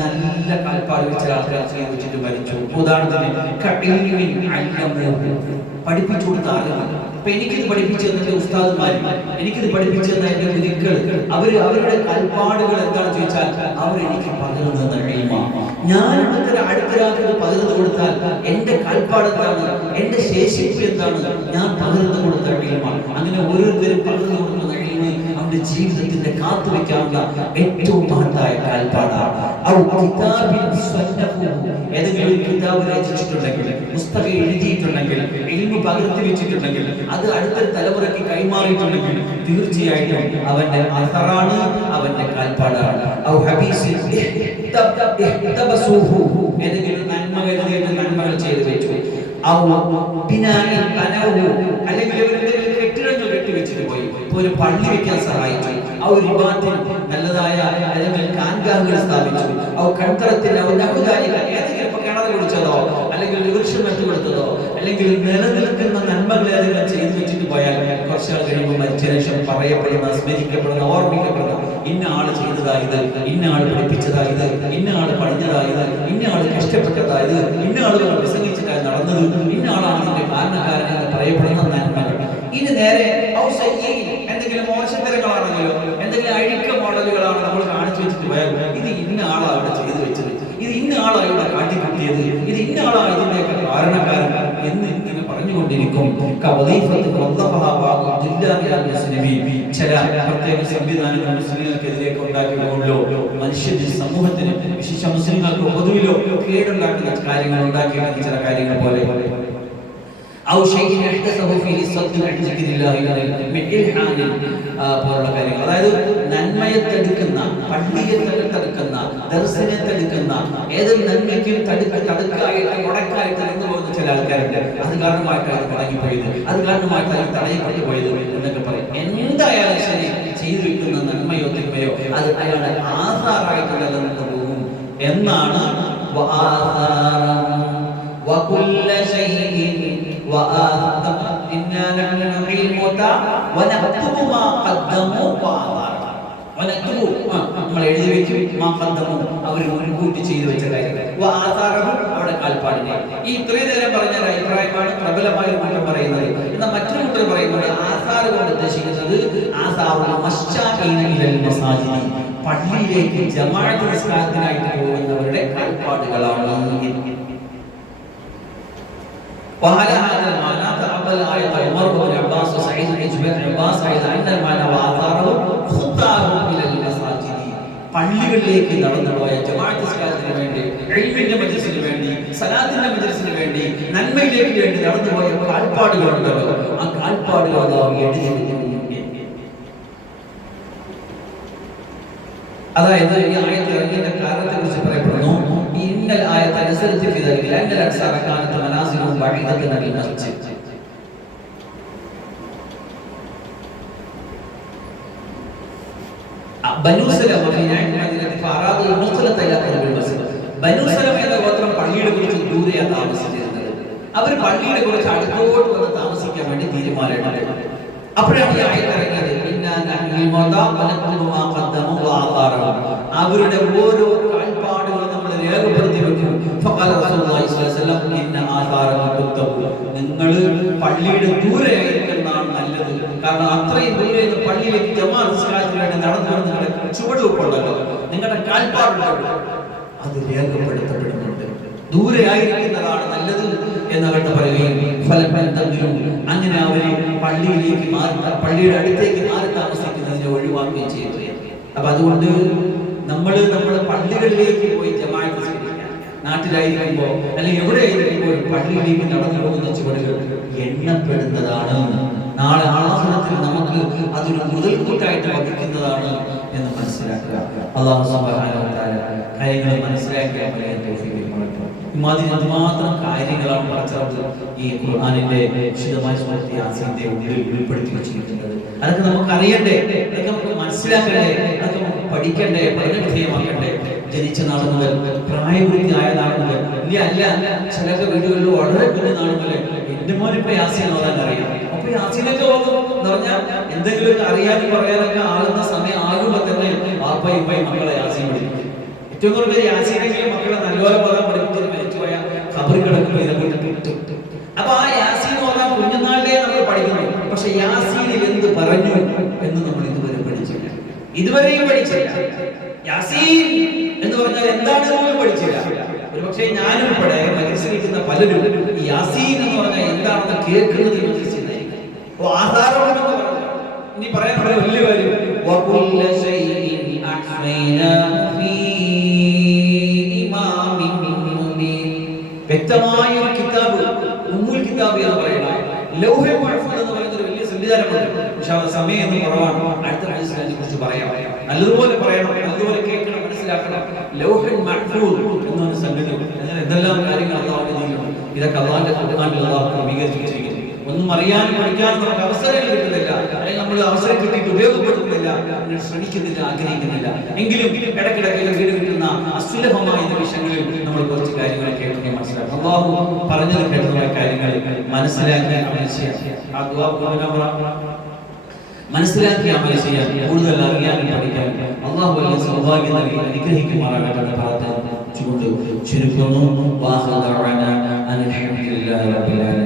നല്ല കാൽപ്പാട് വെച്ച ആൾക്കാർ ചെയ്തു വെച്ചിട്ട് മരിച്ചു. ഉദാഹരണത്തിന് പഠിപ്പിച്ചു കൊടുത്ത ആളുകൾ, അപ്പൊ എനിക്കിത് പഠിപ്പിച്ചു തന്ന ഉസ്താദുമാർ, എനിക്കിത് പഠിപ്പിച്ചു തന്ന എന്റെ ഗുരുക്കൾ, അവരുടെ കാൽപ്പാടുകൾ എന്താണെന്ന് ചോദിച്ചാൽ അവർ എനിക്ക് പകർന്നു തന്ന ഇൽമാണ്. ഞാൻ അടുത്തൊരാൾക്ക് പകർന്നു കൊടുത്താൽ എന്റെ കാൽപ്പാട് എന്താണ്, എന്റെ ശേഷിപ്പ് എന്താണ്, ഞാൻ പകർന്നു കൊടുത്ത ഇൽമാണ്. അങ്ങനെ ഓരോരുത്തരും പകർന്നു കൊടുക്കുന്ന ഇൽമ് അവന്റെ ജീവിതത്തിന്റെ കാത്തുവെക്കാവുന്ന ഏറ്റവും മഹത്തായ കാൽപ്പാടാണ്. ഏതെങ്കിലും ഒരു കിതാബ് രചിച്ചിട്ടുണ്ടെങ്കിൽ, പുസ്തകം എഴുതിയിട്ടുണ്ടെങ്കിൽ, ഇൽമു പകർത്തി വെച്ചിട്ടുണ്ടെങ്കിൽ, അത് അടുത്തൊരു തലമുറയ്ക്ക് കൈമാറിയിട്ടുണ്ടെങ്കിൽ തീർച്ചയായിട്ടും അവന്റെ അസറാണ്, അവന്റെ കാൽപ്പാടാണ്. ഏതെങ്കിലും നന്മകൾ ചെയ്തു വെച്ചു, അല്ലെങ്കിൽ കെട്ടിടങ്ങൾ കെട്ടിവെച്ചിട്ട് പോയി, ഇപ്പൊ ഒരു പള്ളി വെക്കാൻ സഹായിച്ചു, ആ ഒരു വിവാദത്തിൽ നല്ലതായ അല്ലെങ്കിൽ കാൻകാറുകൾ സ്ഥാപിച്ചു, ആ കണ്ടറത്തിന്റെ ഏതെങ്കിലും ഇപ്പൊ കിണർ കുടിച്ചതോ അല്ലെങ്കിൽ വൃക്ഷം നട്ടുകൊടുത്തതോ അല്ലെങ്കിൽ നിലനിൽക്കുന്ന നന്മകൾ ഏതെങ്കിലും ചെയ്തു വെച്ചിട്ട് പോയാൽ കുറച്ചാൾ കഴിയുമ്പോൾ മരിച്ച ശേഷം പറയപ്പെടുന്ന, സ്മരിക്കപ്പെടുന്ന, ഓർമ്മിക്കപ്പെടുന്ന ഇന്ന ആള് ചെയ്തതായത്, ഇന്ന ആള് പഠിപ്പിച്ചതായത്, ഇന്ന ആള് പണിഞ്ഞതായത്, ഇന്ന ആള് കഷ്ടപ്പെട്ടതായത്, ഇന്ന ആളുകൾ പ്രസംഗിച്ചിട്ടായി നടന്നത്, ഇന്ന ആളാണ് ഇതിന്റെ കാരണക്കാരൻ എന്ന് പറയപ്പെടുന്ന നന്മകൾ. ഇനി നേരെ എന്തെങ്കിലും മോശത്തരങ്ങളാണെങ്കിലോ എന്തെങ്കിലും അഴുക്ക മോഡലുകളാണ് നമ്മൾ കാണിച്ചു വെച്ചിട്ട് പോയാൽ ഇത് ഇന്ന ആളാണ് ഇവിടെ ചെയ്തു വെച്ചത്, ഇത് ഇന്ന ആളാണ് ഇവിടെ കാട്ടിക്കുട്ടിയത്, ഇത് ഇന്ന ആളാണ് ഇതിന്റെയൊക്കെ കാരണക്കാരൻ എന്ന് ഇങ്ങനെ പറഞ്ഞുകൊണ്ടിരിക്കും. ചില പ്രത്യേക സംവിധാനങ്ങൾ മുസ്ലിങ്ങൾക്കെതിരെയൊക്കെ ഉണ്ടാക്കിയിട്ടുണ്ടല്ലോ, മനുഷ്യന്റെ സമൂഹത്തിന്, വിശേഷ മുസ്ലിങ്ങൾക്ക് പൊതുവിലോ കേടുണ്ടാക്കുന്ന കാര്യങ്ങൾ ഉണ്ടാക്കിയിട്ടുള്ള ചില കാര്യങ്ങൾ പോലെ അതായത് നന്മയെ തടുക്കുന്ന, പള്ളിയെ തടുക്കുന്ന, ദർശനെ തടുക്കുന്ന, ഏതൊരു നന്മയ്ക്കും തടുക്കായിട്ട് മുടക്കായിട്ട് നിന്ന് പോകുന്ന ചില ആൾക്കാരുണ്ട്. അത് കാരണമായിട്ടാണ് തുടങ്ങിപ്പോയത്, അത് കാരണമായിട്ടാണ് തടയപ്പെട്ടു പോയത് എന്നൊക്കെ പറയും. എന്തായാലും ശരി, ചെയ്തു വെക്കുന്ന നന്മയോ തിന്മയോ അത് അയാളുടെ ആധാറായിട്ട് നിലനിന്ന് പോകും എന്നാണ്. നമ്മൾ എഴുതി വെക്കും, അവർ മുൻകൂട്ടി ചെയ്തു വെച്ച കാര്യങ്ങൾ, അവിടെ കാൽപ്പാടിനെ. ഈ ഇത്രയും നേരം പറഞ്ഞ അഭിപ്രായമാണ് പ്രബലമായ കൂട്ടം പറയുന്നത്. എന്നാൽ മറ്റൊരു കൂട്ടർ പറയുന്നത് ആസാറ് കൊണ്ട് ഉദ്ദേശിക്കുന്നത് പള്ളിയിലേക്ക് ജമാഅത്ത് നിസ്കാരത്തിനായിട്ട് പോകുന്നവരുടെ കാൽപ്പാടുകളാണ്. وهذا المعنى تقبل آية عمر بن عباس وسعيد بن جبير بن عباس أيضا أن المعنى وآثاره خطاهم إلى المساجد. പള്ളികളിലേക്ക് നടന്നുപോയ ജമാഅത്ത് നിസ്കാരത്തിന് വേണ്ടി, ഇൽമിന്റെ മജ്‌ലിസിന് വേണ്ടി, സലാത്തിന്റെ മജ്‌ലിസിന് വേണ്ടി, നന്മയിലേക്ക് വേണ്ടി നടന്നുപോയ കാൽപ്പാടുകളുണ്ടല്ലോ, ആ കാൽപ്പാടുകൾ അല്ലാഹു എഴുതി വെക്കുന്നു. അതായത് ഈ ആയത്ത് ഇറങ്ങിയതിന്റെ കാരണത്തെക്കുറിച്ച് പറയപ്പെടുന്നു. ഇന്നൽ ആയത്ത് നസലത്ത് ഫീ ദാലിക ലഅന്നൽ അൻസാറ കാനത്ത് മനാസിലുഹും ബഈദത്തൻ അനിൽ മസ്ജിദ്. ബനൂ സലമ ഫീ നഅ്മതിനതി ഫഅറാദു മുഖ്തലത ഇലാ ഖർബിൽ മസ്ജിദ്. ബനൂ സലമ എന്ന ഗോത്രം പള്ളിയുടെ കുറച്ച് ദൂരെയാണ് താമസിച്ചിരുന്നത്. അവർ പള്ളിയുടെ കുറച്ച് അടുത്തോട്ട് വന്ന് താമസിക്കാൻ വേണ്ടി തീരുമാനമെടുത്തു. അപ്പോഴാണ് ഈ ആയത്ത് ഇറങ്ങിയത്. അവരുടെ ഓരോ കാൽപ്പാടുകൾ നമ്മൾ രേഖപ്പെടുത്തി വെക്കും. നിങ്ങൾ പള്ളിയുടെ ദൂരെ ആയിരിക്കുന്നതാണ് നല്ലത്. കാരണം അത്രയും ദൂരെ പള്ളിയിലേക്ക് ജമാഅത്ത് നിസ്കാരത്തിന് വേണ്ടി നടന്നു നിങ്ങളുടെ ചുവടുവെപ്പുണ്ടല്ലോ, നിങ്ങളുടെ കാൽപ്പാടുണ്ടല്ലോ, അത് രേഖപ്പെടുത്തപ്പെടുന്നുണ്ട്. ദൂരെ ആയിരിക്കുന്നതാണ് നല്ലത് എന്നവരുടെ പറയുകയും അങ്ങനെ അവരെ പള്ളിയിലേക്ക് മാറി, പള്ളിയുടെ അടുത്തേക്ക് മാറി താമസിക്കുന്നതിനെ ഒഴിവാക്കുകയും ചെയ്തു. അപ്പൊ അതുകൊണ്ട് നമ്മുടെ പള്ളികളിലേക്ക് പോയി ജമാഅത്ത് നിസ്കരിക്കാൻ, നാട്ടിലായിരിക്കുമ്പോ അല്ലെങ്കിൽ എവിടെ ആയിരിക്കുമ്പോൾ പള്ളിയിലേക്ക് നടന്നു പോകുന്ന ചുവടുകൾ എണ്ണപ്പെടുന്നതാണ്. നാളെ ആഹ്റത്തിൽ നമുക്ക് അതൊരു മുതൽക്കൂട്ടായിട്ട് വധിക്കുന്നതാണ് എന്ന് മനസ്സിലാക്കുക. അല്ലാഹു സുബ്ഹാനഹു വ തആല കാര്യങ്ങൾ മനസ്സിലാക്കിയ ഇമാതിരി എന്തുമാത്രം കാര്യങ്ങളാണ് പടച്ചറബ് ഈ ഖുർആനിന്റെ വിശദമായ സൂറത്ത് യാസീന്റെ ഉള്ളിൽ ഉൾപ്പെടുത്തി വെച്ചിരിക്കുന്നത്. അതൊക്കെ നമുക്ക് അറിയണ്ടേ, അതൊക്കെ നമുക്ക് മനസ്സിലാക്കണ്ടേ, അതൊക്കെ നമുക്ക് പഠിക്കണ്ടേ, പഠനവിധേയമാക്കണ്ടേ. ജനിച്ച നാൾ മുതൽ പ്രായപൂർത്തിയായ നാൾ മുതൽ, ഇനി അല്ല ചിലൊക്കെ വീടുകളിൽ വളരെ കുഞ്ഞു നാൾ മുതൽ എന്റെ മോനിപ്പോ യാസീൻ ഓതാൻ അറിയാം. അപ്പൊ യാസീനൊക്കെ ഓതും എന്ന് പറഞ്ഞാൽ എന്തെങ്കിലും അറിയാനും പറയാനൊക്കെ ആകുന്ന സമയം ആകുമ്പോ തന്നെ വാപ്പയും ഉമ്മയും മക്കളെ യാസീൻ പഠിക്കും. ഏറ്റവും കൂടുതൽ യാസീനെങ്കിലും മക്കളെ നല്ലപോലെ ഓതാൻ പഠിപ്പിച്ചത് മരിച്ചുപോയ ഖബറിൽ കിടക്കുമ്പോൾ ഇതൊക്കെ കിട്ടും. അപ്പൊ ആ യാസീൻ ഓതാൻ കുഞ്ഞുനാളിലേ നമ്മൾ പഠിക്കുന്നു. പക്ഷെ യാസീനിൽ എന്ത് പറഞ്ഞു എന്ന് നമ്മൾ ഇതുവരെ പഠിച്ചില്ല, ഇതുവരെയും പഠിച്ചില്ല. യാസീൻ എന്ന് പറഞ്ഞാൽ എന്താണെന്ന് പോലും പഠിച്ചില്ല. ഒരുപക്ഷെ ഞാനും ഇവിടെ മനസ്സിലിരിക്കുന്ന പലരും ഈ യാസീൻ എന്ന് പറഞ്ഞാൽ എന്താണെന്ന് കേൾക്കുന്നത് ഇനി പറയാനുള്ള വലിയ കാര്യം, വ്യക്തമായ ഒരു കിതാബ്, ഉമ്മുൽ കിതാബ് എന്ന് പറയുന്ന ലൗഹുൽ മഹ്ഫൂദ് എന്ന് പറയുന്ന ഒരു വലിയ സംവിധാനമുണ്ട്. പക്ഷെ ആ സമയം എന്ന് കുറവാണ്. അടുത്ത ആഴ്ച അതിനെക്കുറിച്ച് പറയാം. നല്ലതുപോലെ പറയണം, നല്ലതുപോലെ കേൾക്കണം, മനസ്സിലാക്കണം. ലൗഹുൽ മഹ്ഫൂദ് എന്നൊരു സംഗതി, അങ്ങനെ എന്തെല്ലാം കാര്യങ്ങൾ അല്ലാഹു ചെയ്യുന്നു. ഇതൊക്കെ അല്ലാഹുവിന്റെ ഖുർആനിൽ അല്ലാഹു ക്രമീകരിച്ചു വെച്ചിരിക്കുന്നു. ഒന്നും അറിയാനും പഠിക്കാനും നമുക്ക് അവസരങ്ങൾ കിട്ടുന്നില്ല, അല്ലെങ്കിൽ നമ്മൾ അവസരം കിട്ടിയിട്ട് ഉപയോഗപ്പെടുത്തുന്നില്ല, ശ്രമിക്കുന്നില്ല, ആഗ്രഹിക്കുന്നില്ല. എങ്കിലും ഇടയ്ക്കിടയ്ക്ക് വീട് കിട്ടുന്ന അസുലഭമായ വിഷയങ്ങളിൽ നമ്മൾ കുറച്ച് കാര്യങ്ങൾ കേൾക്കുകയും മനസ്സിലാക്കും. അല്ലാഹു പറഞ്ഞത് കേട്ടുള്ള കാര്യങ്ങൾ മനസ്സിലാക്കി അമൽ ചെയ്യാം. ആ ദുആ മനസ്സിലാക്കി അമൽ ചെയ്യാൻ, കൂടുതൽ അറിയാനും പഠിക്കാൻ അല്ലാഹു വലിയ സൗഭാഗ്യം നൽകി അനുഗ്രഹിക്കുമാറാകട്ടെ പ്രാർത്ഥിച്ചുകൊണ്ട് ചുരുക്കുന്നു. വാഹ ദഅവാന അൽഹംദുലില്ലാഹി റബ്ബിൽ ആലമീൻ.